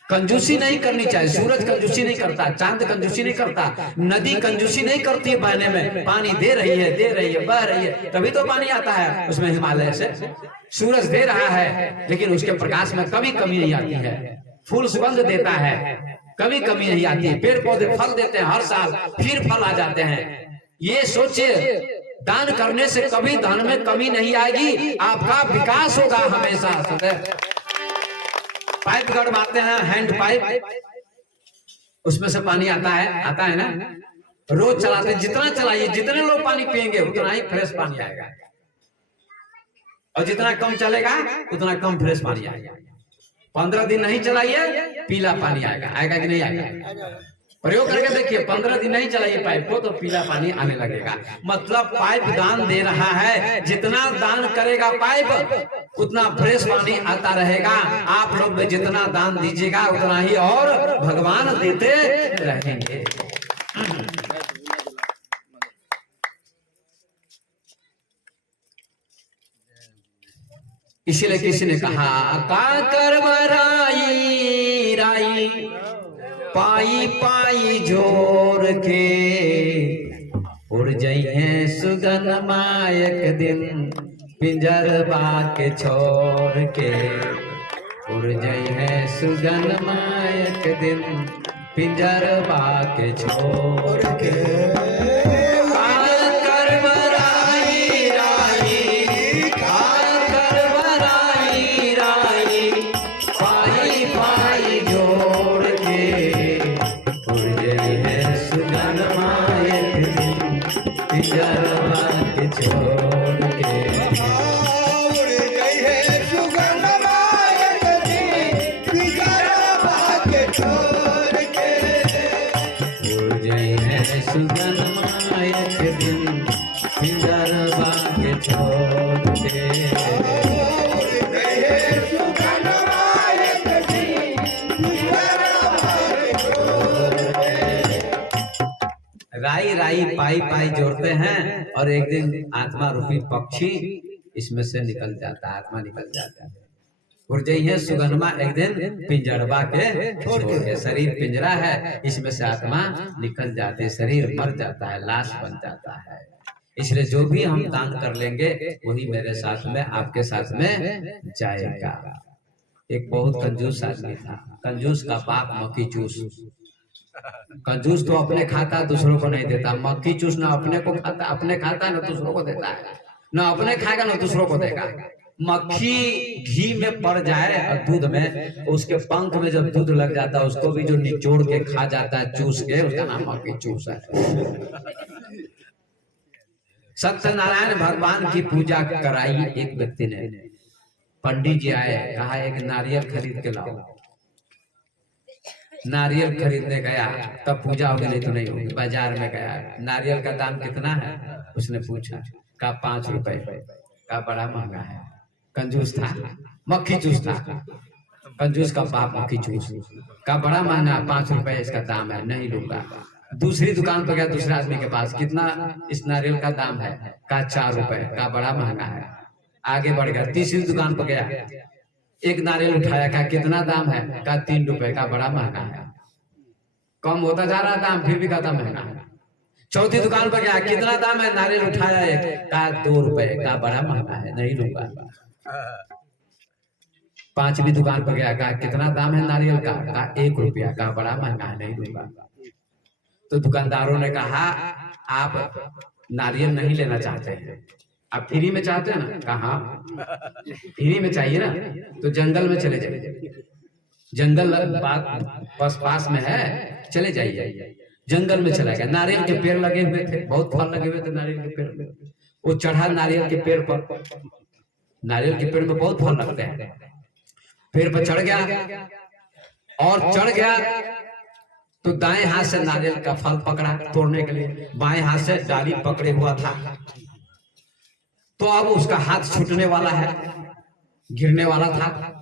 कंजूसी नहीं करनी चाहिए। सूरज कंजूसी नहीं करता, चांद कंजूसी नहीं करता, नदी कंजूसी नहीं करती है बहने में। पानी दे रही है, बह रही है, तभी तो पानी आता है उसमें हिमालय से। सूरज दे रहा है लेकिन उसके प्रकाश में कभी कमी नहीं आती है। फूल सुगंध देता है, कभी कमी नहीं आती है। पेड़ पौधे फल देते हैं, हर साल फिर फल आ जाते हैं। ये सोचिए, दान करने से कभी धन में कमी नहीं आएगी, आपका विकास होगा हमेशा सदैव। पाइप गड़वाते हैं, हैंड पाइप, उसमें से पानी आता है ना, रोज चलाते, जितना चलाइए, जितने लोग पानी पिएंगे उतना ही फ्रेश पानी आएगा, और जितना कम चलेगा उतना कम फ्रेश पानी आएगा। 15 दिन नहीं चलाइए, पीला पानी आएगा कि नहीं आएगा? प्रयोग करके देखिए, 15 दिन नहीं चलाइए पाइप को तो पीला पानी आने लगेगा। मतलब पाइप दान दे रहा है, जितना दान करेगा पाइप उतना फ्रेश पानी आता रहेगा। आप लोग भी जितना दान दीजिएगा उतना ही और भगवान देते रहेंगे। इसीलिए किसी ने कहा, का कर्म राई राई पाई पाई जोर के, उड़ जाइए सुगन मायक दिन पिंजरबा के छोड़ के, उड़ जाइए सुगन मायक दिन पिंजरबा के छोड़ के। राई राई पाई पाई जोड़ते हैं और एक दिन आत्मा रूपी पक्षी इसमें से निकल जाता है, आत्मा निकल जाता है। उड़ जाइए सुगनमा एक दिन पिंजरबा के छोड़ के। शरीर पिंजरा है, इसमें से आत्मा निकल जाती है, शरीर मर जाता है, लाश बन जाता है। इसलिए जो भी हम दान कर लेंगे वही मेरे साथ में, आपके साथ में जाएगा। एक बहुत कंजूस आदमी था, कंजूस का बाप मक्खी चूस। कंजूस तो अपने खाता, दूसरों को नहीं देता। मक्खी चूस ना अपने को खाता, अपने खाता ना दूसरों को देता है, ना अपने खाएगा ना दूसरों को देगा। मक्खी घी में पड़ जाए और दूध में, उसके पंख में जब दूध लग जाता है उसको भी जो निचोड़ के खा जाता है चूस के, उसका नाम मक्खी चूस है। सत्यनारायण भगवान की पूजा कराई एक व्यक्ति ने। पंडित जी आए, कहा एक नारियल खरीद के लाओ। नारियल खरीदने गया, तब पूजा होगी, नहीं तो नहीं होगी। बाजार में गया, नारियल का दाम कितना है उसने पूछा, कहा 5 रुपए। कहा बड़ा महंगा है। कंजूस था, मक्खी चूस था, कंजूस का बाप मक्खी चूस। कहा बड़ा महंगा, 5 रुपए इसका दाम है, नहीं लूंगा। दूसरी दुकान पर गया, दूसरे आदमी के पास, कितना इस नारियल का दाम है? कहा 4 रुपए। कहा बड़ा महंगा है। आगे बढ़ गया, तीसरी दुकान पर गया, एक नारियल उठाया, कहा कितना दाम है? कहा 3 रुपए। का बड़ा महंगा है। कम होता जा रहा दाम, फिर भी कहता महंगा है। चौथी दुकान पर गया, कितना दाम है? नारियल उठाया एक, कहा 2 रुपए। का बड़ा महंगा है, नहीं लूंगा। पांचवी दुकान पर गया, कहा कितना दाम है नारियल का? कहा 1 रुपया। का बड़ा महंगा है, नहीं लूंगा। तो दुकानदारों ने कहा आप नारियल नहीं लेना चाहते हैं आप फ्री में चाहते हैं ना? कहा फ्री में चाहिए ना, तो जंगल में चले जाइए। जंगल बात बस पास में है, चले जाइए। जंगल में चला गया, नारियल के पेड़ लगे हुए थे, बहुत फल लगे हुए थे नारियल के पेड़ में। वो चढ़ा नारियल के पेड़ पर, नारियल के पेड़ में बहुत फल लगते हैं। पेड़ पर चढ़ गया और चढ़ गया तो दाएं हाथ से नारियल का फल पकड़ा तोड़ने के लिए, बाएं हाथ से डाली पकड़े हुआ था। तो अब उसका हाथ छूटने वाला है, गिरने वाला था।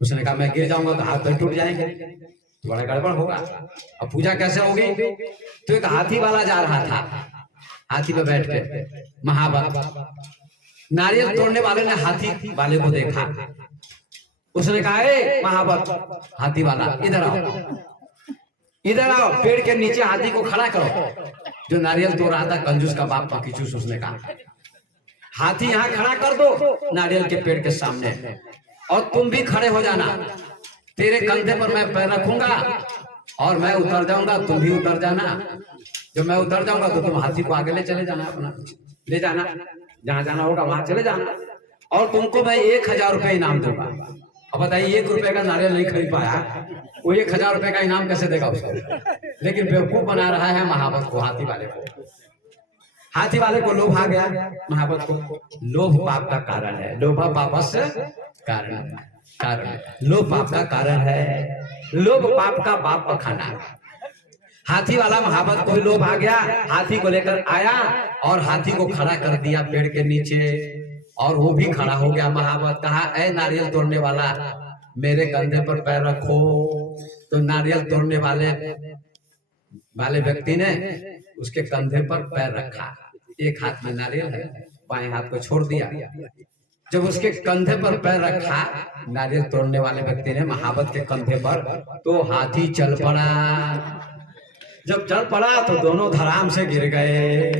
उसने कहा मैं गिर जाऊंगा तो हाथ पैर टूट जाएंगे, तो बड़ा गड़बड़ होगा। अब पूजा कैसे होगी? तो एक हाथी वाला जा रहा था, हाथी पे बैठ के महावत। नारियल तोड़ने वाले ने हाथी वाले को देखा, उसने कहा ए महावत हाथी वाला, इधर आओ, इधर आओ, पेड़ के नीचे हाथी को खड़ा करो। जो नारियल तोड़ रहा था कंजूस का बाप पकीचूस, उसने कहा हाथी यहाँ खड़ा कर दो नारियल के पेड़ के सामने, और तुम भी खड़े हो जाना। तेरे कंधे पर मैं पैर रखूंगा और मैं उतर जाऊंगा, तुम भी उतर जाना। जब मैं उतर जाऊंगा तो तुम हाथी को आगे ले चले जाना, अपना ले जाना, जहां जाना होगा वहां चले जाना, और तुमको मैं 1000 रुपए इनाम दूंगा। अब बताइए 1 रुपए का नारियल नहीं खरीद पाया, वो 1000 रुपए का इनाम कैसे देगा उसको? लेकिन बेवकूफ बना रहा है महावत को, हाथी वाले को। हाथी वाले को लोभ आ गया, महावत को। लोभ पाप का कारण है, लोभ पापस्य कारण, लोभ पाप का कारण है, लोभ पाप का बाप बखाना। हाथी वाला महावत को लोभ आ गया, हाथी को लेकर आया और हाथी को खड़ा कर दिया पेड़ के नीचे, और वो भी खड़ा हो गया। महावत कहा ऐ नारियल तोड़ने वाला, मेरे कंधे पर पैर रखो। तो नारियल तोड़ने वाले व्यक्ति ने उसके कंधे पर पैर रखा, एक हाथ में नारियल है, बाएं हाथ को छोड़ दिया। जब उसके कंधे पर पैर रखा नारियल तोड़ने वाले व्यक्ति ने महावत के कंधे पर, तो हाथी चल पड़ा। जब चल पड़ा तो दोनों धड़ाम से गिर गए,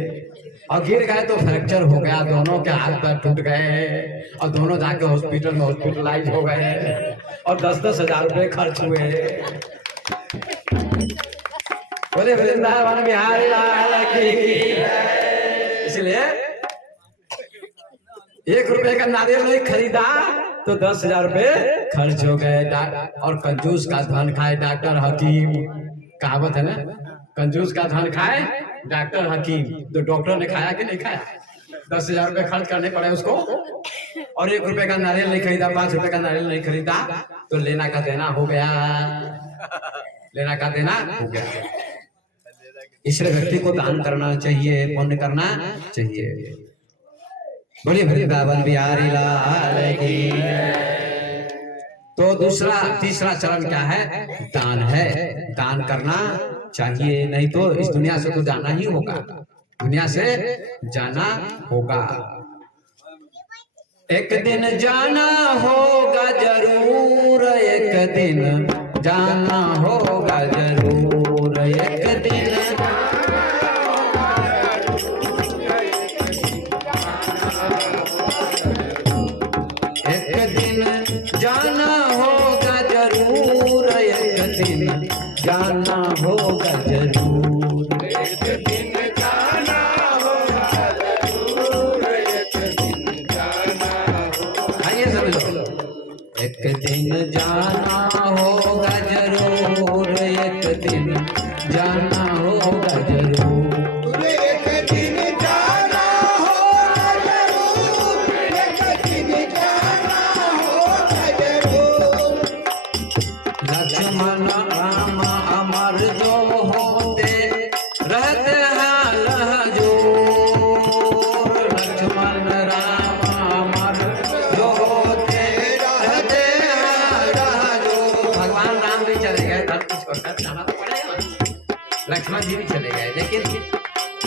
और गिर गए तो फ्रैक्चर हो गया, दोनों के हाथ पैर टूट गए, और दोनों जाके हॉस्पिटल में हॉस्पिटलाइज हो गए, और 10-10 हजार रुपए खर्च हुए। बोले वृंदावन बिहारी लाल की। इसलिए 1 रुपए का नारियल नहीं खरीदा तो 10,000 रुपए खर्च हो गए। और कंजूस का धन खाए डॉक्टर हकीम, कहावत है ना, कंजूस का धन खाए डॉक्टर हकीम। तो डॉक्टर ने खाया कि नहीं खाया? 10,000 रुपए खर्च करने पड़े उसको, और 1 रुपए का नारियल नहीं खरीदा, 5 रुपए का नारियल नहीं खरीदा, तो लेना का देना हो गया, लेना का देना हो गया। इसलिए व्यक्ति को दान करना चाहिए, पुण्य करना चाहिए। बोलिए वृंदावन बिहारी लाल की। तो तीसरा चरण क्या है? दान है। दान करना चाहिए, नहीं तो इस दुनिया से तो जाना ही होगा, दुनिया से जाना होगा। एक दिन जाना होगा जरूर, एक दिन जाना होगा जरूर, एक दिन जाना होगा जरूर, एक दिन जाना होगा जरूर, एक दिन जाना होगा जरूर, एक दिन जाना होगा। आइए समझो, एक दिन जाना होगा जरूर, एक दिन जाना होगा जरूर, लक्ष्मण राम अमर जो होते रहते हैं लहजोर, लक्ष्मण राम अमर जो होते रहते हैं लहजोर। भगवान राम भी चले गए, धरती छोड़कर जाना तो पड़ेगा, लक्ष्मण जी भी चले गए, लेकिन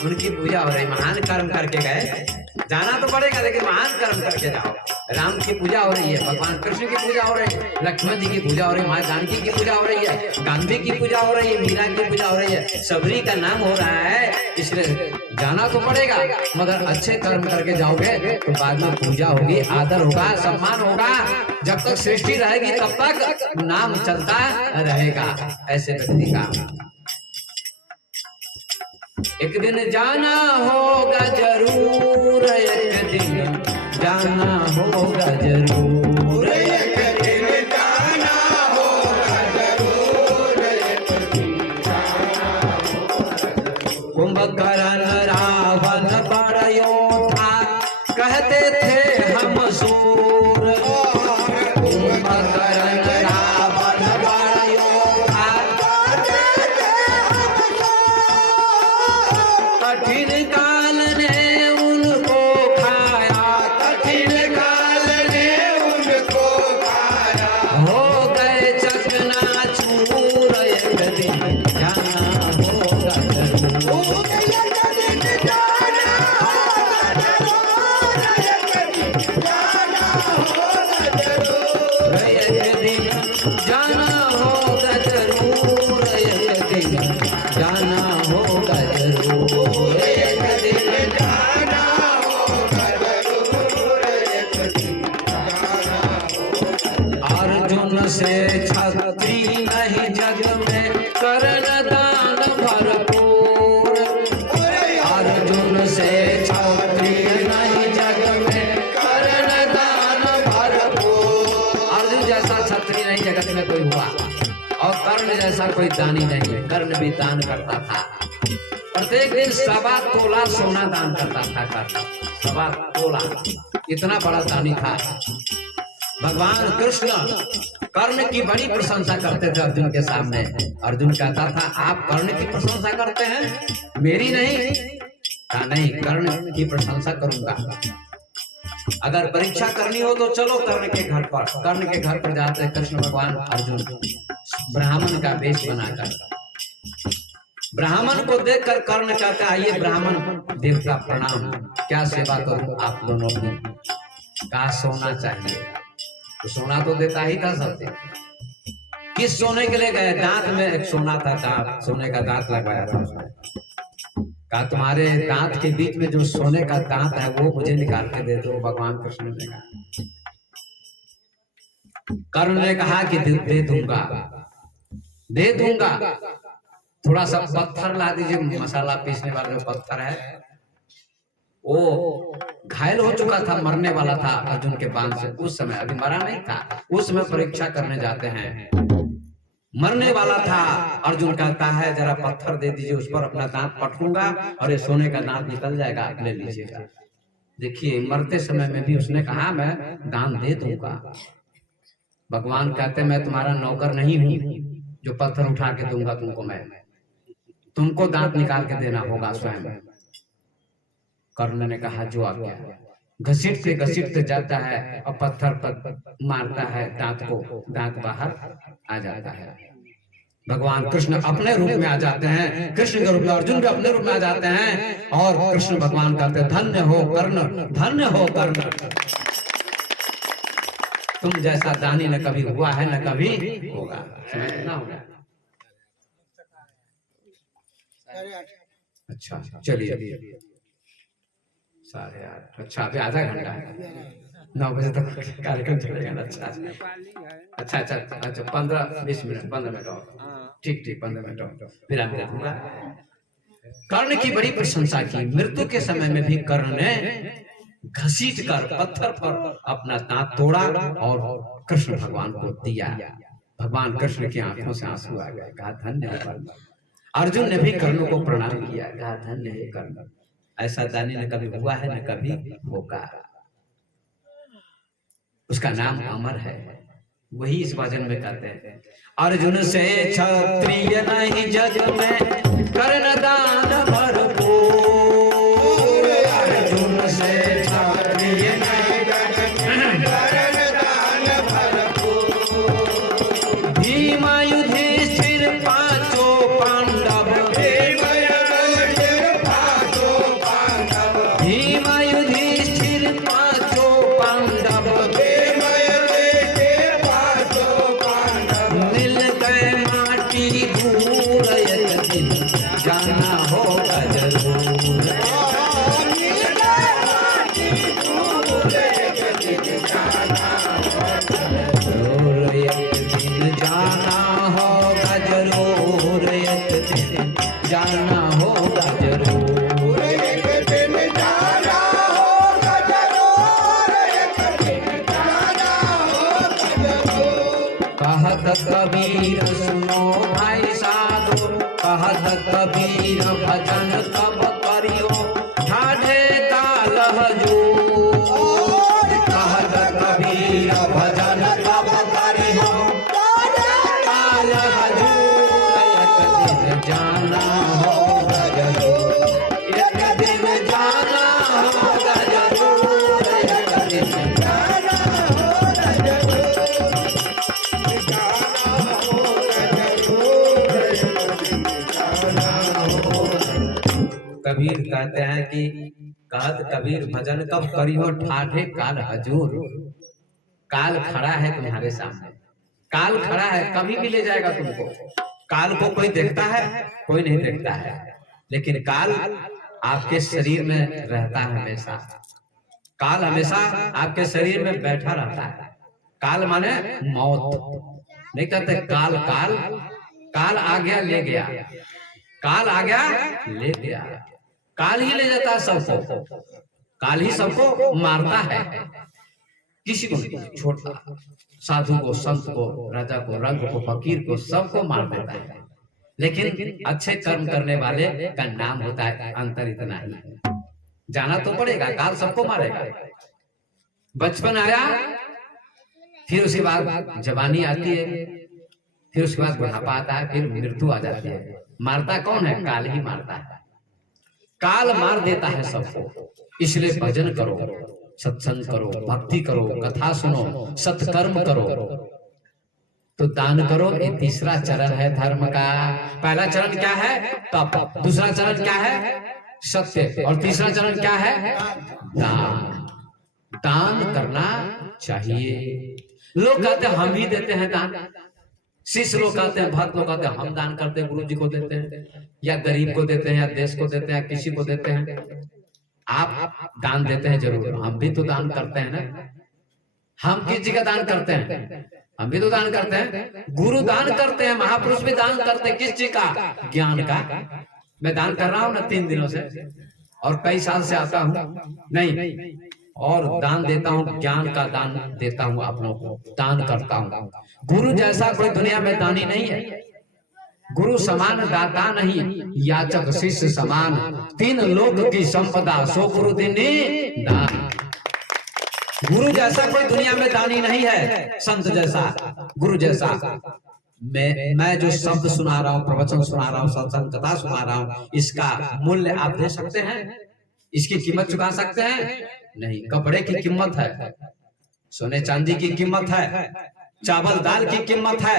उनकी पूजा हो रही, महान कर्म करके गए, जाना तो पड़ेगा लेकिन महान कर्म करके जाओ। राम की पूजा हो रही है, भगवान कृष्ण की पूजा हो रही है, लक्ष्मण जी की पूजा हो रही है, माँ जानकी की पूजा हो रही है, गांधी की पूजा हो रही है, मीरा की पूजा हो रही है, सबरी का नाम हो रहा है, इसलिए जाना तो पड़ेगा। मगर अच्छे कर्म करके जाओगे तो बाद में पूजा होगी, आदर होगा, सम्मान होगा। जब तक सृष्टि रहेगी तब तक नाम चलता रहेगा ऐसे व्यक्ति का। एक दिन जाना होगा जरूर, एक दिन जाना होगा जरूर। एक दिन जाना होगा जरूर, एक दिन जाना होगा। कुंभकर्ण रावण बड़ा योद्धा, कहते थे हम सूर। कुंभकर्ण रावण बड़ा योद्धा, कठिन काल ने उनको खाया, कठिन काल ने उनको खाया। हो गए चकनाचूर। एक दिन जाना होगा जरूर। एक दिन जाना होगा जरूर, एक दिन जाना होगा जरूर। एक दिन जाना होगा जरूर। एक दिन जाना होगा जरूर। एक दिन जाना होगा जरूर, एक दिन जाना होगा। अर्जुन से छत्री नहीं जग में, कर्ण दान भरपूर। अर्जुन से छत्री नहीं जग में, कर्ण दान भरपूर। अर्जुन जैसा छत्री नहीं जगत में कोई हुआ, और कर्ण जैसा कोई दानी नहीं। कर्ण भी दान करता था, प्रत्येक दिन 1.25 तोला सोना दान करता था। कर्ण 1.25 तोला, इतना बड़ा दानी था। भगवान कृष्ण कर्ण की बड़ी प्रशंसा करते थे अर्जुन के सामने। अर्जुन कहता था, आप कर्ण की प्रशंसा करते हैं, मेरी नहीं? कहा नहीं, कर्ण की प्रशंसा करूंगा। अगर परीक्षा करनी हो तो चलो कर्ण के घर पर। कर्ण के घर पर जाते कृष्ण भगवान अर्जुन ब्राह्मण का वेश बनाकर। ब्राह्मण को देखकर कर्ण कहता, आइए ब्राह्मण देवता प्रणाम, क्या सेवा करूं आप दोनों की? कहा सोना चाहिए। तो सोना तो देता ही था सबसे। किस सोने के लिए गए? दांत में एक सोना था, दांत, सोने का दांत लगवाया था उसने। कहा तुम्हारे दांत के बीच में जो सोने का दांत है वो मुझे निकाल के दे दो। भगवान कृष्ण ने कहा। कर्ण ने कहा कि दे दूंगा, दे दूंगा। थोड़ा सा पत्थर ला दीजिए, मसाला पीसने वाला जो पत्थर है। वो घायल हो चुका था, मरने वाला था अर्जुन के बाण से। उस समय अभी मरा नहीं था, उस समय परीक्षा करने जाते हैं, मरने वाला था। अर्जुन कहता है जरा पत्थर दे दीजिए, उस पर अपना दांत पटकूंगा और ये सोने का दांत निकल जाएगा, आप ले लीजिएगा। देखिए मरते समय में भी उसने कहा मैं दान दे दूंगा। भगवान कहते मैं तुम्हारा नौकर नहीं हूं जो पत्थर उठा के दूंगा तुमको। मैं तुमको दांत निकाल के देना होगा स्वयं। कर्ण ने कहा जो आज्ञा। घसीटते जाता है और पत्थर पर मारता है दांत को, दांत बाहर आ जाता है। भगवान कृष्ण अपने रूप में आ जाते हैं, कृष्ण के रूप में अर्जुन भी अपने रूप में आ जाते हैं। और कृष्ण भगवान कहते हैं धन्य हो कर्ण, धन्य हो कर्ण, तुम जैसा दानी न कभी हुआ है न कभी होगा। समझना होगा। अच्छा चलिए 8:30। अच्छा अभी आधा घंटा है, 9 बजे तक कार्यक्रम चलेगा ना। अच्छा अच्छा अच्छा अच्छा 15-20 मिनट, 15 मिनट और। ठीक 15 मिनट और विराम दे दूंगा। कर्ण की बड़ी प्रशंसा की। मृत्यु के समय में भी कर्ण ने घसीट कर पत्थर पर अपना दांत तोड़ा और कृष्ण भगवान को दिया। भगवान कृष्ण की आंखों से आंसू आ गए। कहा धन्य है कर्ण। अर्जुन ने भी कर्ण को प्रणाम किया। कहा धन्य है कर्ण, ऐसा दानी न कभी हुआ है न कभी होगा। उसका नाम अमर है। वही इस भजन में कहते हैं अर्जुन से क्षत्रिय नहीं जग में, कर्ण दान भरपूर। अर्जुन से क्षत्रिय नहीं जग में, कर्ण दान भरपूर। भीम युधिष्ठिर पांचों पांडव, भीम युधिष्ठिर पांचों पांडव, भीम युधिष्ठिर पांचों पांडव, भीम युधिष्ठिर पांचों पांडव। मिल गए माटी धूल, एक दिन जाना हो कबीर सुनो भाई साधो, कहत कबीर भजन तब करियो ठाठे काल हजूर। कहत कबीर भजन तब करियो काल हजूर। एक दिन जाना होगा जरूर, एक दिन जाना होगा जरूर, एक दिन जाना होगा जरूर। कबीर कहते हैं कि कहत कबीर भजन कब करियो ठाठे काल हजूर। काल खड़ा है तुम्हारे सामने, काल खड़ा है, कभी भी ले जाएगा तुमको। काल को कोई देखता है? कोई नहीं देखता है, लेकिन काल आपके शरीर में रहता है हमेशा। काल हमेशा आपके शरीर में बैठा रहता है। काल माने मौत, नहीं कहते काल काल, काल आ गया ले गया, काल आ गया ले गया, काल ही ले जाता है सबको, काल ही सबको मारता है, किसी को नहीं छोड़ता। साधु को, संत को, राजा को, रंग को, फकीर को, सबको मार देता है। लेकिन अच्छे कर्म करने वाले का नाम होता है। अंतर इतना ही है, जाना तो पड़ेगा, काल सबको मारेगा। बचपन आया, फिर उसके बाद जवानी आती है, फिर उसके बाद बुढ़ापा आता है, फिर मृत्यु आ जाती है। मारता कौन है? काल ही मारता है। काल मार देता है सबको। इसलिए भजन करो, सत्संग करो, भक्ति करो, कथा सुनो, सत्कर्म करो, तो दान करो। ये तीसरा चरण है धर्म का। पहला चरण क्या है? तप। दूसरा चरण क्या है? सत्य। और तीसरा चरण क्या है? दान। दान करना चाहिए। लोग कहते हैं हम ही देते हैं दान, शिष्य लोग कहते हैं, भक्त लोग कहते हैं हम दान करते हैं, गुरु जी को देते हैं, या गरीब को देते हैं, या देश को देते हैं, या किसी को देते हैं। आप दान देते हैं जरूर, हम भी तो दान करते हैं ना। हम किस चीज का दान करते हैं? हम भी तो दान करते हैं। गुरु दान करते हैं, महापुरुष भी दान करते हैं। किस चीज का? ज्ञान का। मैं दान कर रहा हूँ ना 3 दिनों से, और कई साल से आता हूँ नहीं, और दान देता हूँ, ज्ञान का दान देता हूँ, आप लोगों को दान करता हूँ। गुरु जैसा कोई दुनिया में दानी नहीं है। गुरु समान दाता नहीं, याचक शिष्य समान, 3 लोक की संपदा सो गुरु दीनी दान। गुरु जैसा कोई दुनिया में दानी नहीं है, संत जैसा, गुरु जैसा। मैं जो शब्द सुना रहा हूँ, प्रवचन सुना रहा हूँ, सत्संग कथा सुना रहा हूँ, इसका मूल्य आप दे सकते हैं? इसकी कीमत चुका सकते हैं? नहीं। कपड़े की कीमत है, सोने चांदी की कीमत है, चावल दाल की कीमत है,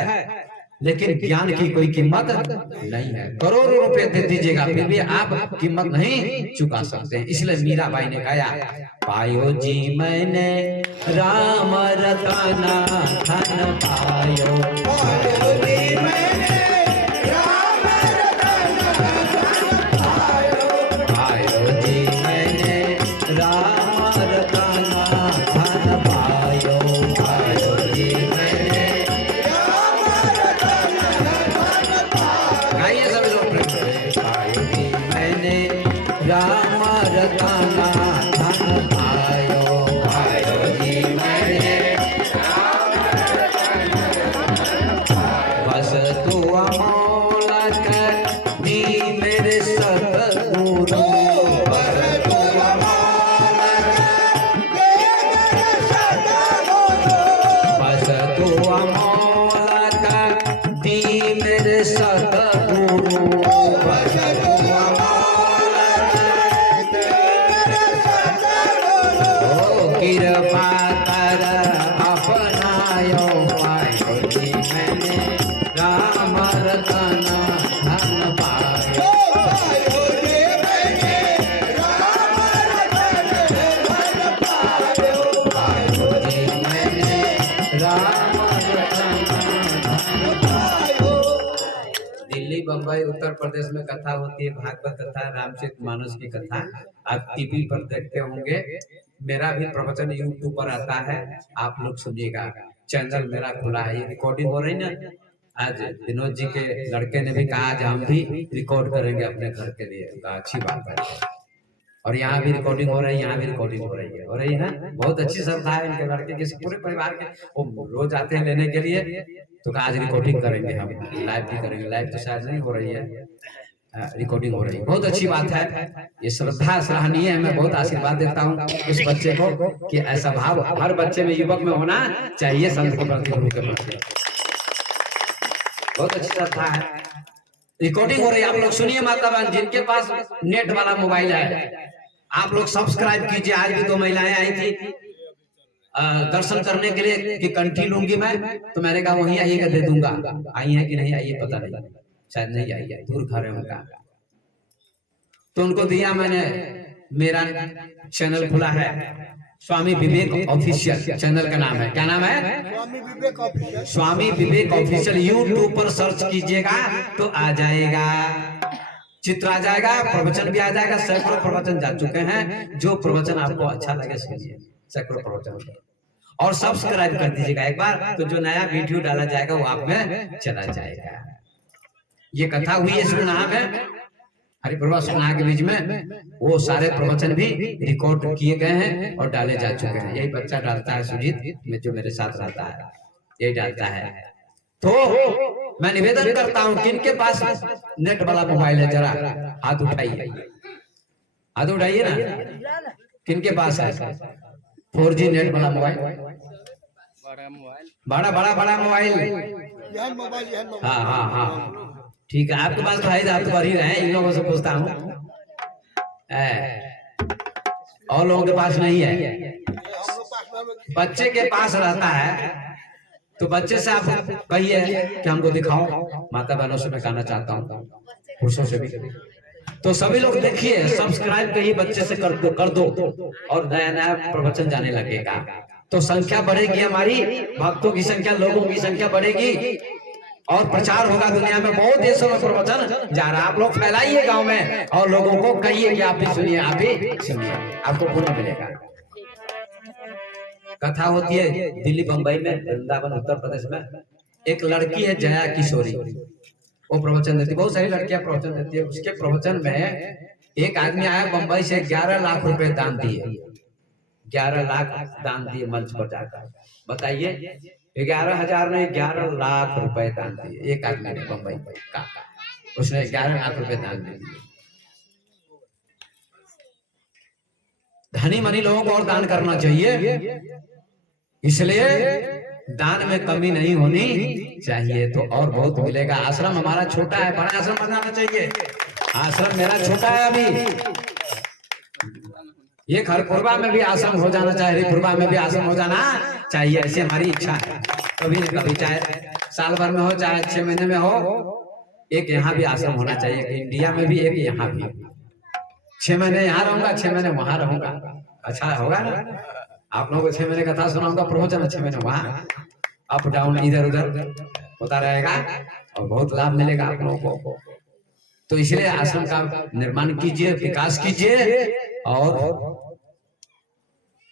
लेकिन ज्ञान की कोई कीमत नहीं है। करोड़ों रुपए दे दीजिएगा, फिर भी आप कीमत नहीं चुका सकते हैं। इसलिए मीराबाई ने गाया, पायो जी मैंने राम रतना धन पायो, पायो जी मैंने राम रतना धन पायो, पायो जी मैंने राम रतना धन पायो, पायो जी मैंने। गाइए सब लोग, पायो जी मैंने राम रतना धन पायो, पायो जी मैंने बस तू अमोलक दी मेरे सतगुरु, बस तू अमोलक, बस तू अमोलक दी मेरे सतगुरु, बस तू अमोलक ओ कृपा कर अपनायो, पायो जी मैंने राम रतना धन पायो, पायो जी मैंने राम रतना धन पायो, पायो जी मैंने राम रतना धन पायो। दिल्ली, बम्बई, उत्तर प्रदेश में कथा होती है, भागवत कथा, रामचरितमानस की कथा। आप टीवी पर देखते होंगे। मेरा भी प्रवचन यूट्यूब पर आता है, आप लोग सुनिएगा। चैनल मेरा खुला है, ये रिकॉर्डिंग हो रही ना। आज विनोद जी के लड़के ने भी कहा आज हम भी रिकॉर्ड करेंगे अपने घर के लिए, तो अच्छी बात है। और यहाँ भी रिकॉर्डिंग हो रही है, यहाँ भी रिकॉर्डिंग हो रही है ना। बहुत अच्छी श्रद्धा है इनके लड़के के, पूरे परिवार के। वो रोज आते हैं लेने के लिए, तो आज रिकॉर्डिंग करेंगे, हम लाइव भी करेंगे। लाइव तो शायद नहीं हो रही है, रिकॉर्डिंग हो रही है। बहुत अच्छी बात है, ये श्रद्धा सराहनीय है। मैं बहुत आशीर्वाद देता हूँ इस बच्चे को कि ऐसा भाव हर बच्चे में, युवक में होना चाहिए, संत के प्रति, गुरु के प्रति। बहुत अच्छी श्रद्धा है। रिकॉर्डिंग हो रही है, आप लोग सुनिए। माता बहन जिनके पास नेट वाला मोबाइल है, आप लोग सब्सक्राइब कीजिए। आज भी 2 महिलाएं आई थी दर्शन करने के लिए कि कंठी लूंगी मैं, तो मैंने कहा वहीं आइएगा, दे दूंगा। आई है कि नहीं आई है पता नहीं, शायद नहीं आई है, दूर घर है उनका, तो उनको दिया मैंने। मेरा चैनल खुला है, स्वामी विवेक ऑफिशियल चैनल का नाम है। क्या नाम है? स्वामी विवेक ऑफिशियल। स्वामी विवेक ऑफिशियल। यूट्यूब पर सर्च कीजिएगा तो आ जाएगा, चित्र आ जाएगा, प्रवचन भी आ जाएगा। सैकड़ों प्रवचन जा चुके हैं, जो प्रवचन आपको अच्छा लगे सुनिए, सैकड़ों प्रवचन। और सब्सक्राइब कर दीजिएगा एक बार, तो जो नया वीडियो डाला जाएगा वो आप में चला जाएगा। ये कथा हुई है सुना में, हरिप्रभा सुना के बीच में, वो सारे प्रवचन भी रिकॉर्ड किए गए हैं और डाले जा चुके हैं। यही बच्चा डालता है, सुजीत में जो मेरे साथ रहता है, यही डालता है। तो मैं निवेदन करता हूँ, किनके पास नेट वाला मोबाइल है जरा हाथ उठाइए, हाथ उठाइए ना। किनके पास है 4G नेट वाला मोबाइल? बड़ा बड़ा बड़ा मोबाइल। हाँ हाँ हाँ, ठीक है। आपके पास तो है, आप तो कर ही रहे हैं। इन लोगों से पूछता हूँ, और लोगों के पास नहीं है। बच्चे के पास रहता है, तो बच्चे से आप कहिए कि हमको दिखाओ। माता बहनों से मैं कहना चाहता हूँ, पुरुषों से भी, तो सभी लोग देखिए, सब्सक्राइब कहिए बच्चे से कर दो, और नया नया प्रवचन जाने लगेगा, तो संख्या बढ़ेगी, हमारी भक्तों की संख्या, लोगों की संख्या बढ़ेगी, और प्रचार होगा दुनिया में। बहुत देशों में प्रवचन जा रहा है। आप लोग फैलाइए गांव में, और लोगों को कहिए कि आप भी सुनिए, आप भी सुनिए, आपको पुण्य मिलेगा। कथा होती है दिल्ली, बंबई में, वृंदावन, उत्तर प्रदेश में। एक लड़की है जया किशोरी, वो प्रवचन देती, बहुत सारी लड़कियां प्रवचन देती है। उसके प्रवचन में एक आदमी आया बंबई से, 11 लाख रुपए दान दिए, 11 लाख दान दिए मंच पर जाकर। बताइए, 11,000 नहीं, 11 लाख रुपए दान दिए एक आदमी ने बंबई का। उसने 11 लाख रुपए दान दे दिए। धनी मनी लोगों को और दान करना चाहिए, इसलिए दान में कमी नहीं होनी चाहिए, तो और बहुत मिलेगा। आश्रम हमारा छोटा है, बड़ा आश्रम बनाना चाहिए। आश्रम मेरा छोटा है अभी, ये खरपुरवा में भी आश्रम हो जाना चाहिए, हरिपुरवा में भी आश्रम हो जाना चाहिए, ऐसी हमारी इच्छा है। कभी न कभी, चाहे साल भर में हो, चाहे 6 महीने में हो, एक यहाँ भी आश्रम होना चाहिए। इंडिया में भी एक, यहाँ भी। 6 महीने यहाँ रहूंगा, 6 महीने वहां रहूंगा, अच्छा होगा ना। आप लोगों को 6 महीने कथा सुनाऊंगा, प्रवचन 6 महीने वहां, अप डाउन इधर उधर होता रहेगा, और बहुत लाभ मिलेगा आप लोगों को। तो इसलिए आश्रम का निर्माण कीजिए, विकास कीजिए, और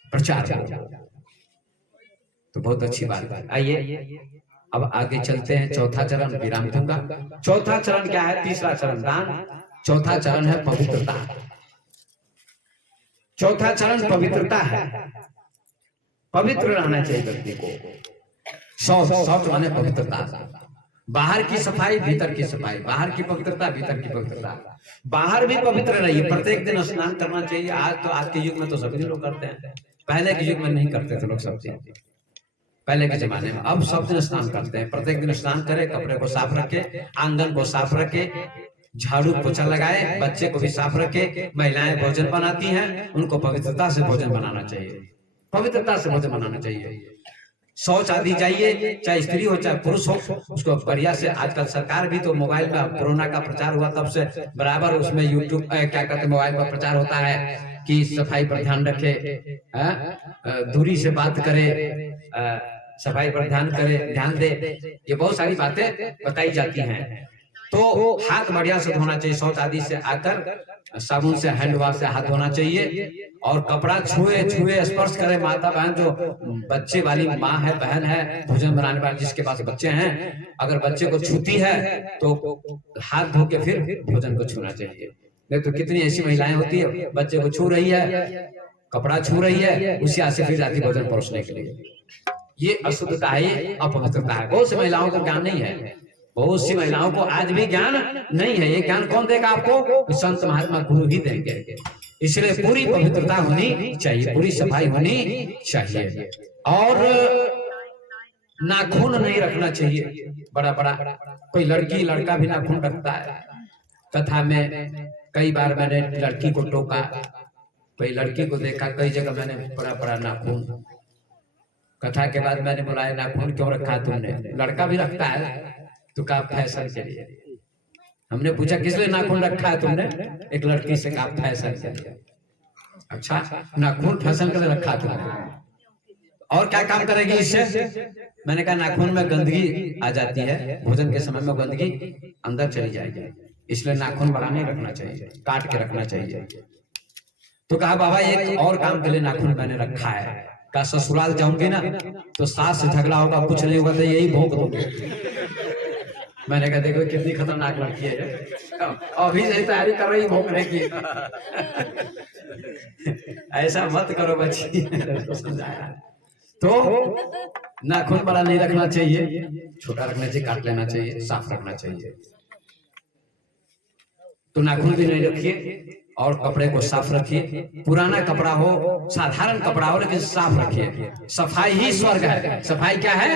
प्रचार कीजिए, तो बहुत अच्छी बात है। आइए अब आगे चलते हैं। चौथा चरण विराम दूंगा। चौथा चरण क्या है? तीसरा चरण दान, चौथा चरण है पवित्रता। चौथा चरण पवित्रता है। पवित्र रहना चाहिए व्यक्ति को। शौच माने पवित्रता, बाहर की सफाई, भीतर की सफाई, बाहर की पवित्रता, भीतर की पवित्रता। बाहर भी पवित्र रहिए, प्रत्येक दिन स्नान करना चाहिए। आज के युग में तो सभी लोग करते हैं, पहले के युग में नहीं करते थे लोग सब चीज, पहले के जमाने में। अब सब दिन स्नान करते हैं, प्रत्येक दिन स्नान करें, कपड़े को साफ रखे, आंगन को साफ रखे, झाड़ू पोछा लगाए, बच्चे को भी साफ रखे। महिलाएं भोजन बनाती हैं, उनको पवित्रता से भोजन बनाना चाहिए, पवित्रता से भोजन बनाना चाहिए। शौच आदि जाइए, चाहे स्त्री हो चाहे पुरुष हो, उसको बढ़िया से। आजकल सरकार भी तो मोबाइल में, कोरोना का प्रचार हुआ तब से बराबर उसमें यूट्यूब क्या कहते हैं, मोबाइल पर प्रचार होता है कि सफाई पर ध्यान रखे, दूरी से बात करे, सफाई पर ध्यान करे, ध्यान दे। ये बहुत सारी बातें बताई जाती हैं। तो हाथ बढ़िया से धोना चाहिए, शौच आदि से आकर साबुन से, हैंड वॉश से हाथ धोना चाहिए, और कपड़ा छुए स्पर्श करे। माता बहन जो बच्चे वाली माँ है, बहन है, भोजन बनाने वाली जिसके पास बच्चे हैं, अगर बच्चे को छूती है तो हाथ धो के फिर भोजन को छूना चाहिए। नहीं तो कितनी ऐसी महिलाएं होती है, बच्चे को छू रही है, कपड़ा छू रही है, उसी हाथ से फिर जाती भोजन परोसने के लिए। ये अशुद्धता है, ये अपवित्रता है। बहुत सी महिलाओं को ज्ञान नहीं है, बहुत सी महिलाओं को आज भी ज्ञान नहीं है। ये ज्ञान कौन देगा आपको? संत महात्मा गुरु ही देंगे। इसलिए पूरी पवित्रता होनी चाहिए, पूरी सफाई होनी चाहिए। और नाखून नहीं रखना चाहिए बड़ा बड़ा। कोई लड़की लड़का भी नाखून रखता है। कथा में कई बार मैंने लड़की को टोका, कोई लड़की को देखा, कई जगह मैंने बड़ा बड़ा नाखून। कथा के बाद मैंने बुलाया, नाखून क्यों रखा तुमने? लड़का भी रखता है तो कहा फैशन के लिए। हमने पूछा किस लिए नाखून रखा है तुमने? एक लड़की से कहा फैशन के लिए। अच्छा, नाखून फैशन के लिए रखा तुमने, और क्या काम करेगी इससे? मैंने कहा नाखून में गंदगी आ जाती है, भोजन के समय में गंदगी अंदर चली जाएगी, इसलिए नाखून बड़ा नहीं रखना चाहिए, काट के रखना चाहिए। तो कहा बाबा एक और काम के लिए नाखून मैंने रखा है। कहा ससुराल जाऊंगी ना तो सास से झगड़ा होगा, कुछ नहीं होगा तो यही भोंक दूंगी। मैंने कहा देखो कितनी खतरनाक लड़की है, अभी से तैयारी कर रही भोंकने की। ऐसा मत करो बच्ची, उसको समझाया। तो नाखून बड़ा नहीं रखना चाहिए, छोटा रखना चाहिए, काट लेना चाहिए, साफ रखना चाहिए। तो नाखून भी नहीं रखिए और कपड़े को साफ रखिए। पुराना कपड़ा हो, साधारण कपड़ा हो, लेकिन साफ रखिए। सफाई ही स्वर्ग है। सफाई क्या है?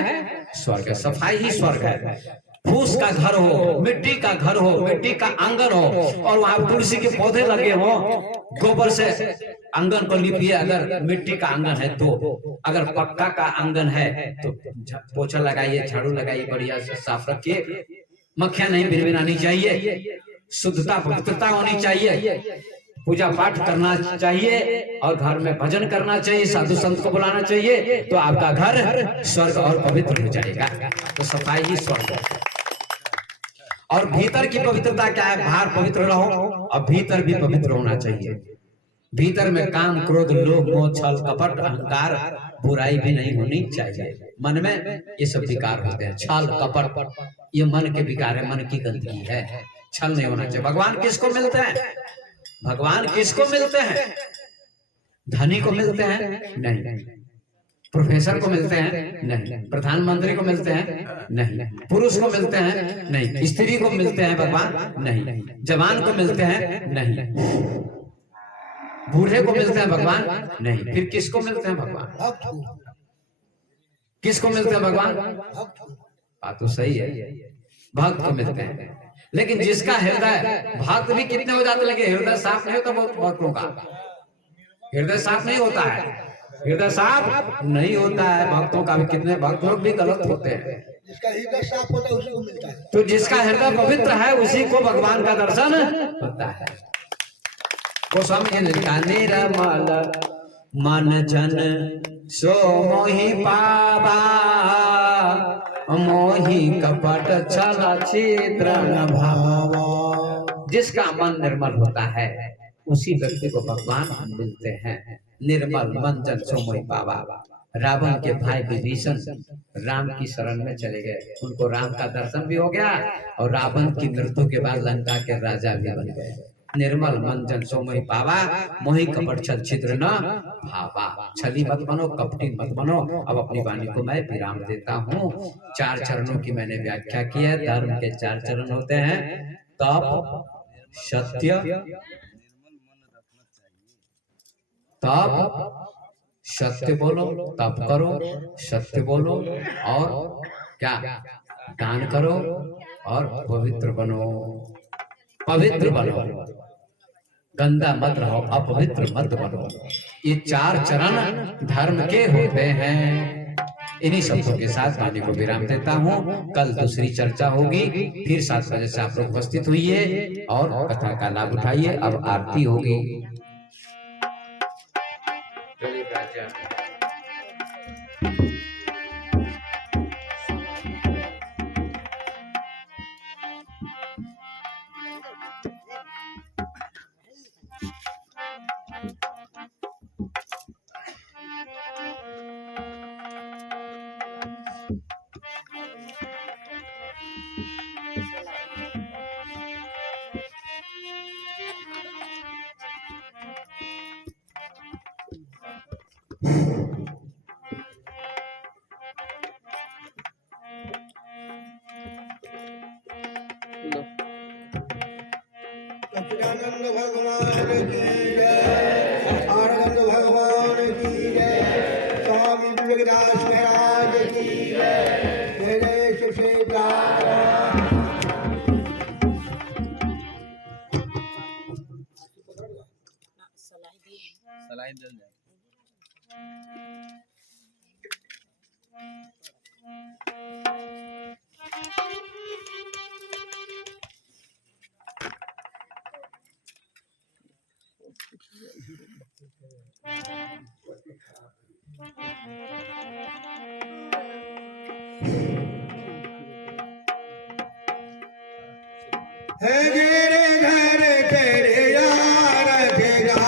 स्वर्ग है। सफाई ही स्वर्ग है। फूस का घर हो, मिट्टी का घर हो, मिट्टी का आंगन हो, और वहां तुलसी के पौधे लगे हो, गोबर से आंगन को लिपिए। अगर मिट्टी का आंगन है तो, अगर पक्का का आंगन है तो पोछा लगाइए, झाड़ू लगाइए, बढ़िया से साफ रखिए। मक्खियां नहीं भिनभिनानी चाहिए, शुद्धता पवित्रता होनी चाहिए, पूजा पाठ करना चाहिए, और घर में भजन करना चाहिए, साधु संत को बुलाना चाहिए, तो आपका घर स्वर्ग और पवित्र हो जाएगा। तो सफाई ही स्वर्ग है। और भीतर की पवित्रता क्या है? बाहर पवित्र रहो और भीतर भी पवित्र होना चाहिए। भीतर में काम, क्रोध, लोभ, मोह, छल, कपट, अहंकार, बुराई भी नहीं होनी चाहिए। मन में ये सब विकार होते हैं, छल कपट, ये मन के विकार है, मन की गंदगी है। छल नहीं होना चाहिए। भगवान किसको मिलते हैं? भगवान किसको मिलते हैं? धनी को मिलते हैं? नहीं। प्रोफेसर को मिलते हैं? नहीं। प्रधानमंत्री को मिलते हैं? नहीं। पुरुष को मिलते हैं? नहीं। स्त्री को मिलते हैं भगवान? नहीं। जवान को मिलते हैं? नहीं। बूढ़े को मिलते हैं भगवान? नहीं। फिर किसको मिलते हैं भगवान? किसको मिलते हैं भगवान? बात तो सही है, भक्त को मिलते हैं। लेकिन जिसका हृदय, भक्त भी कितने हो जाते, लेकिन हृदय साफ नहीं होता बहुत भक्तों का। हृदय साफ नहीं होता है, हृदय साफ नहीं होता है भक्तों का भी। कितने भक्त लोग भी गलत होते हैं। जिसका हृदय साफ होता है उसी को मिलता है। तो जिसका हृदय पवित्र है उसी को भगवान का दर्शन होता है। गोस्वामी जी लिखा, निर्मल मन जन सो मोहि पावा, मोहि कपट छल छिद्र न भावा। जिसका मन निर्मल होता है उसी व्यक्ति को भगवान मिलते हैं। निर्मल मन जन सो मोहि पावा। रावण के भाई विभीषण राम की शरण में चले गए, उनको राम का दर्शन भी हो गया, और रावण की मृत्यु के बाद लंका के राजा भी बन गए। निर्मल मन जन सो मोहि पावा, मोहि कपट छल छिद्र न भावा। छली मत बनो, कपटी मत बनो। अब अपनी वाणी को मैं विराम देता हूँ। 4 चरणों की मैंने व्याख्या की है। धर्म के 4 चरण होते हैं, तप, सत्य, तप, सत्य बोलो, तप करो, सत्य बोलो, और क्या? दान करो, और पवित्र बनो। पवित्र बनो, गंदा मत रहो, अपवित्र मत बनो। ये 4 चरण धर्म के होते हैं। इन्हीं शब्दों के साथ वाणी को विराम देता हूँ। कल दूसरी चर्चा होगी, फिर 7 बजे से आप लोग उपस्थित हुइए और कथा का लाभ उठाइए। अब आरती होगी। सच्चिदानंद भगवान की जय, आनंद भगवान की जय, स्वामी विवेकदास महाराज की जय, जय जय शिव सीताराम। सलाई जल जाए। है तेरे घर तेरे यार तेरा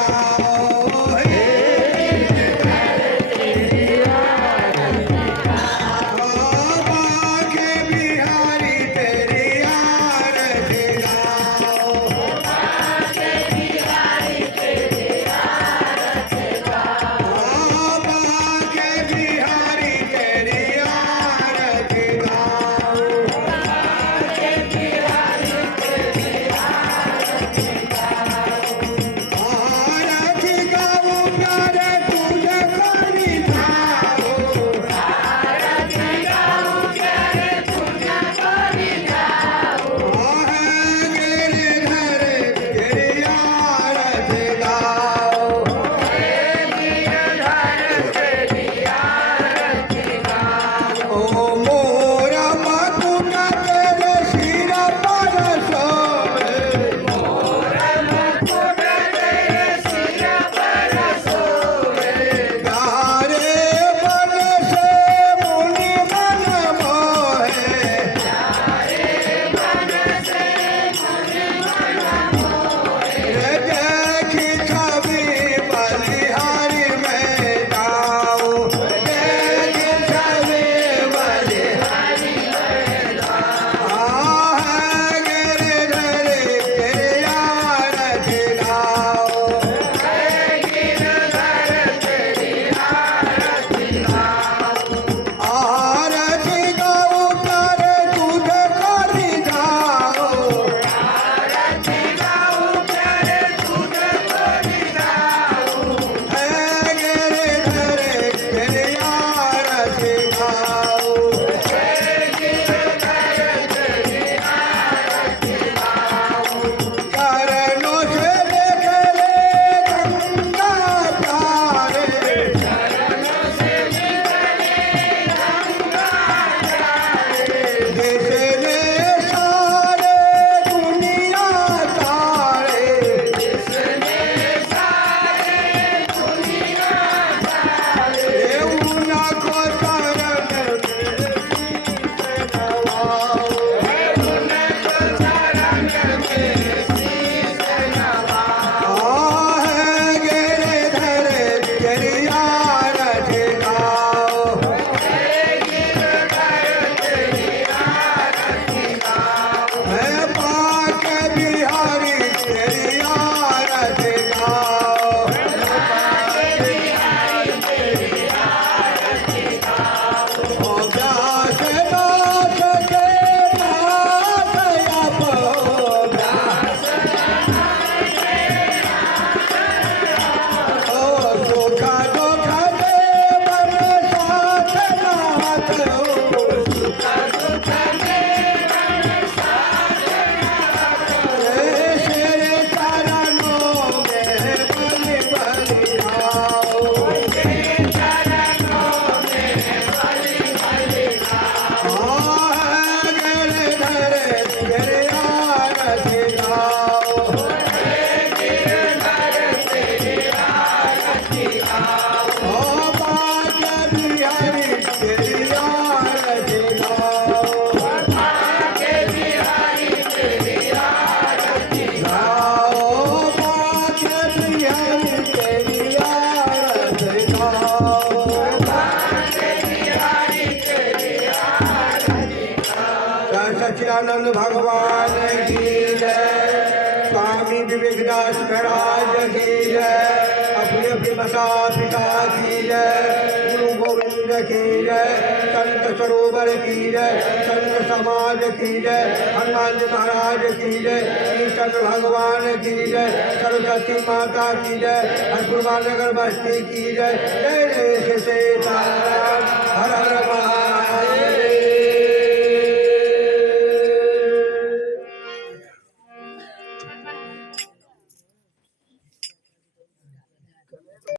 की जय, संत सरोवर की जय, संत समाज की जय, हनुमान जी महाराज की जय, कृष्ण भगवान की जय, सरस्वती माता की जय, हरपुर नगर बस्ती की जय, जय जय श्री सीताराम।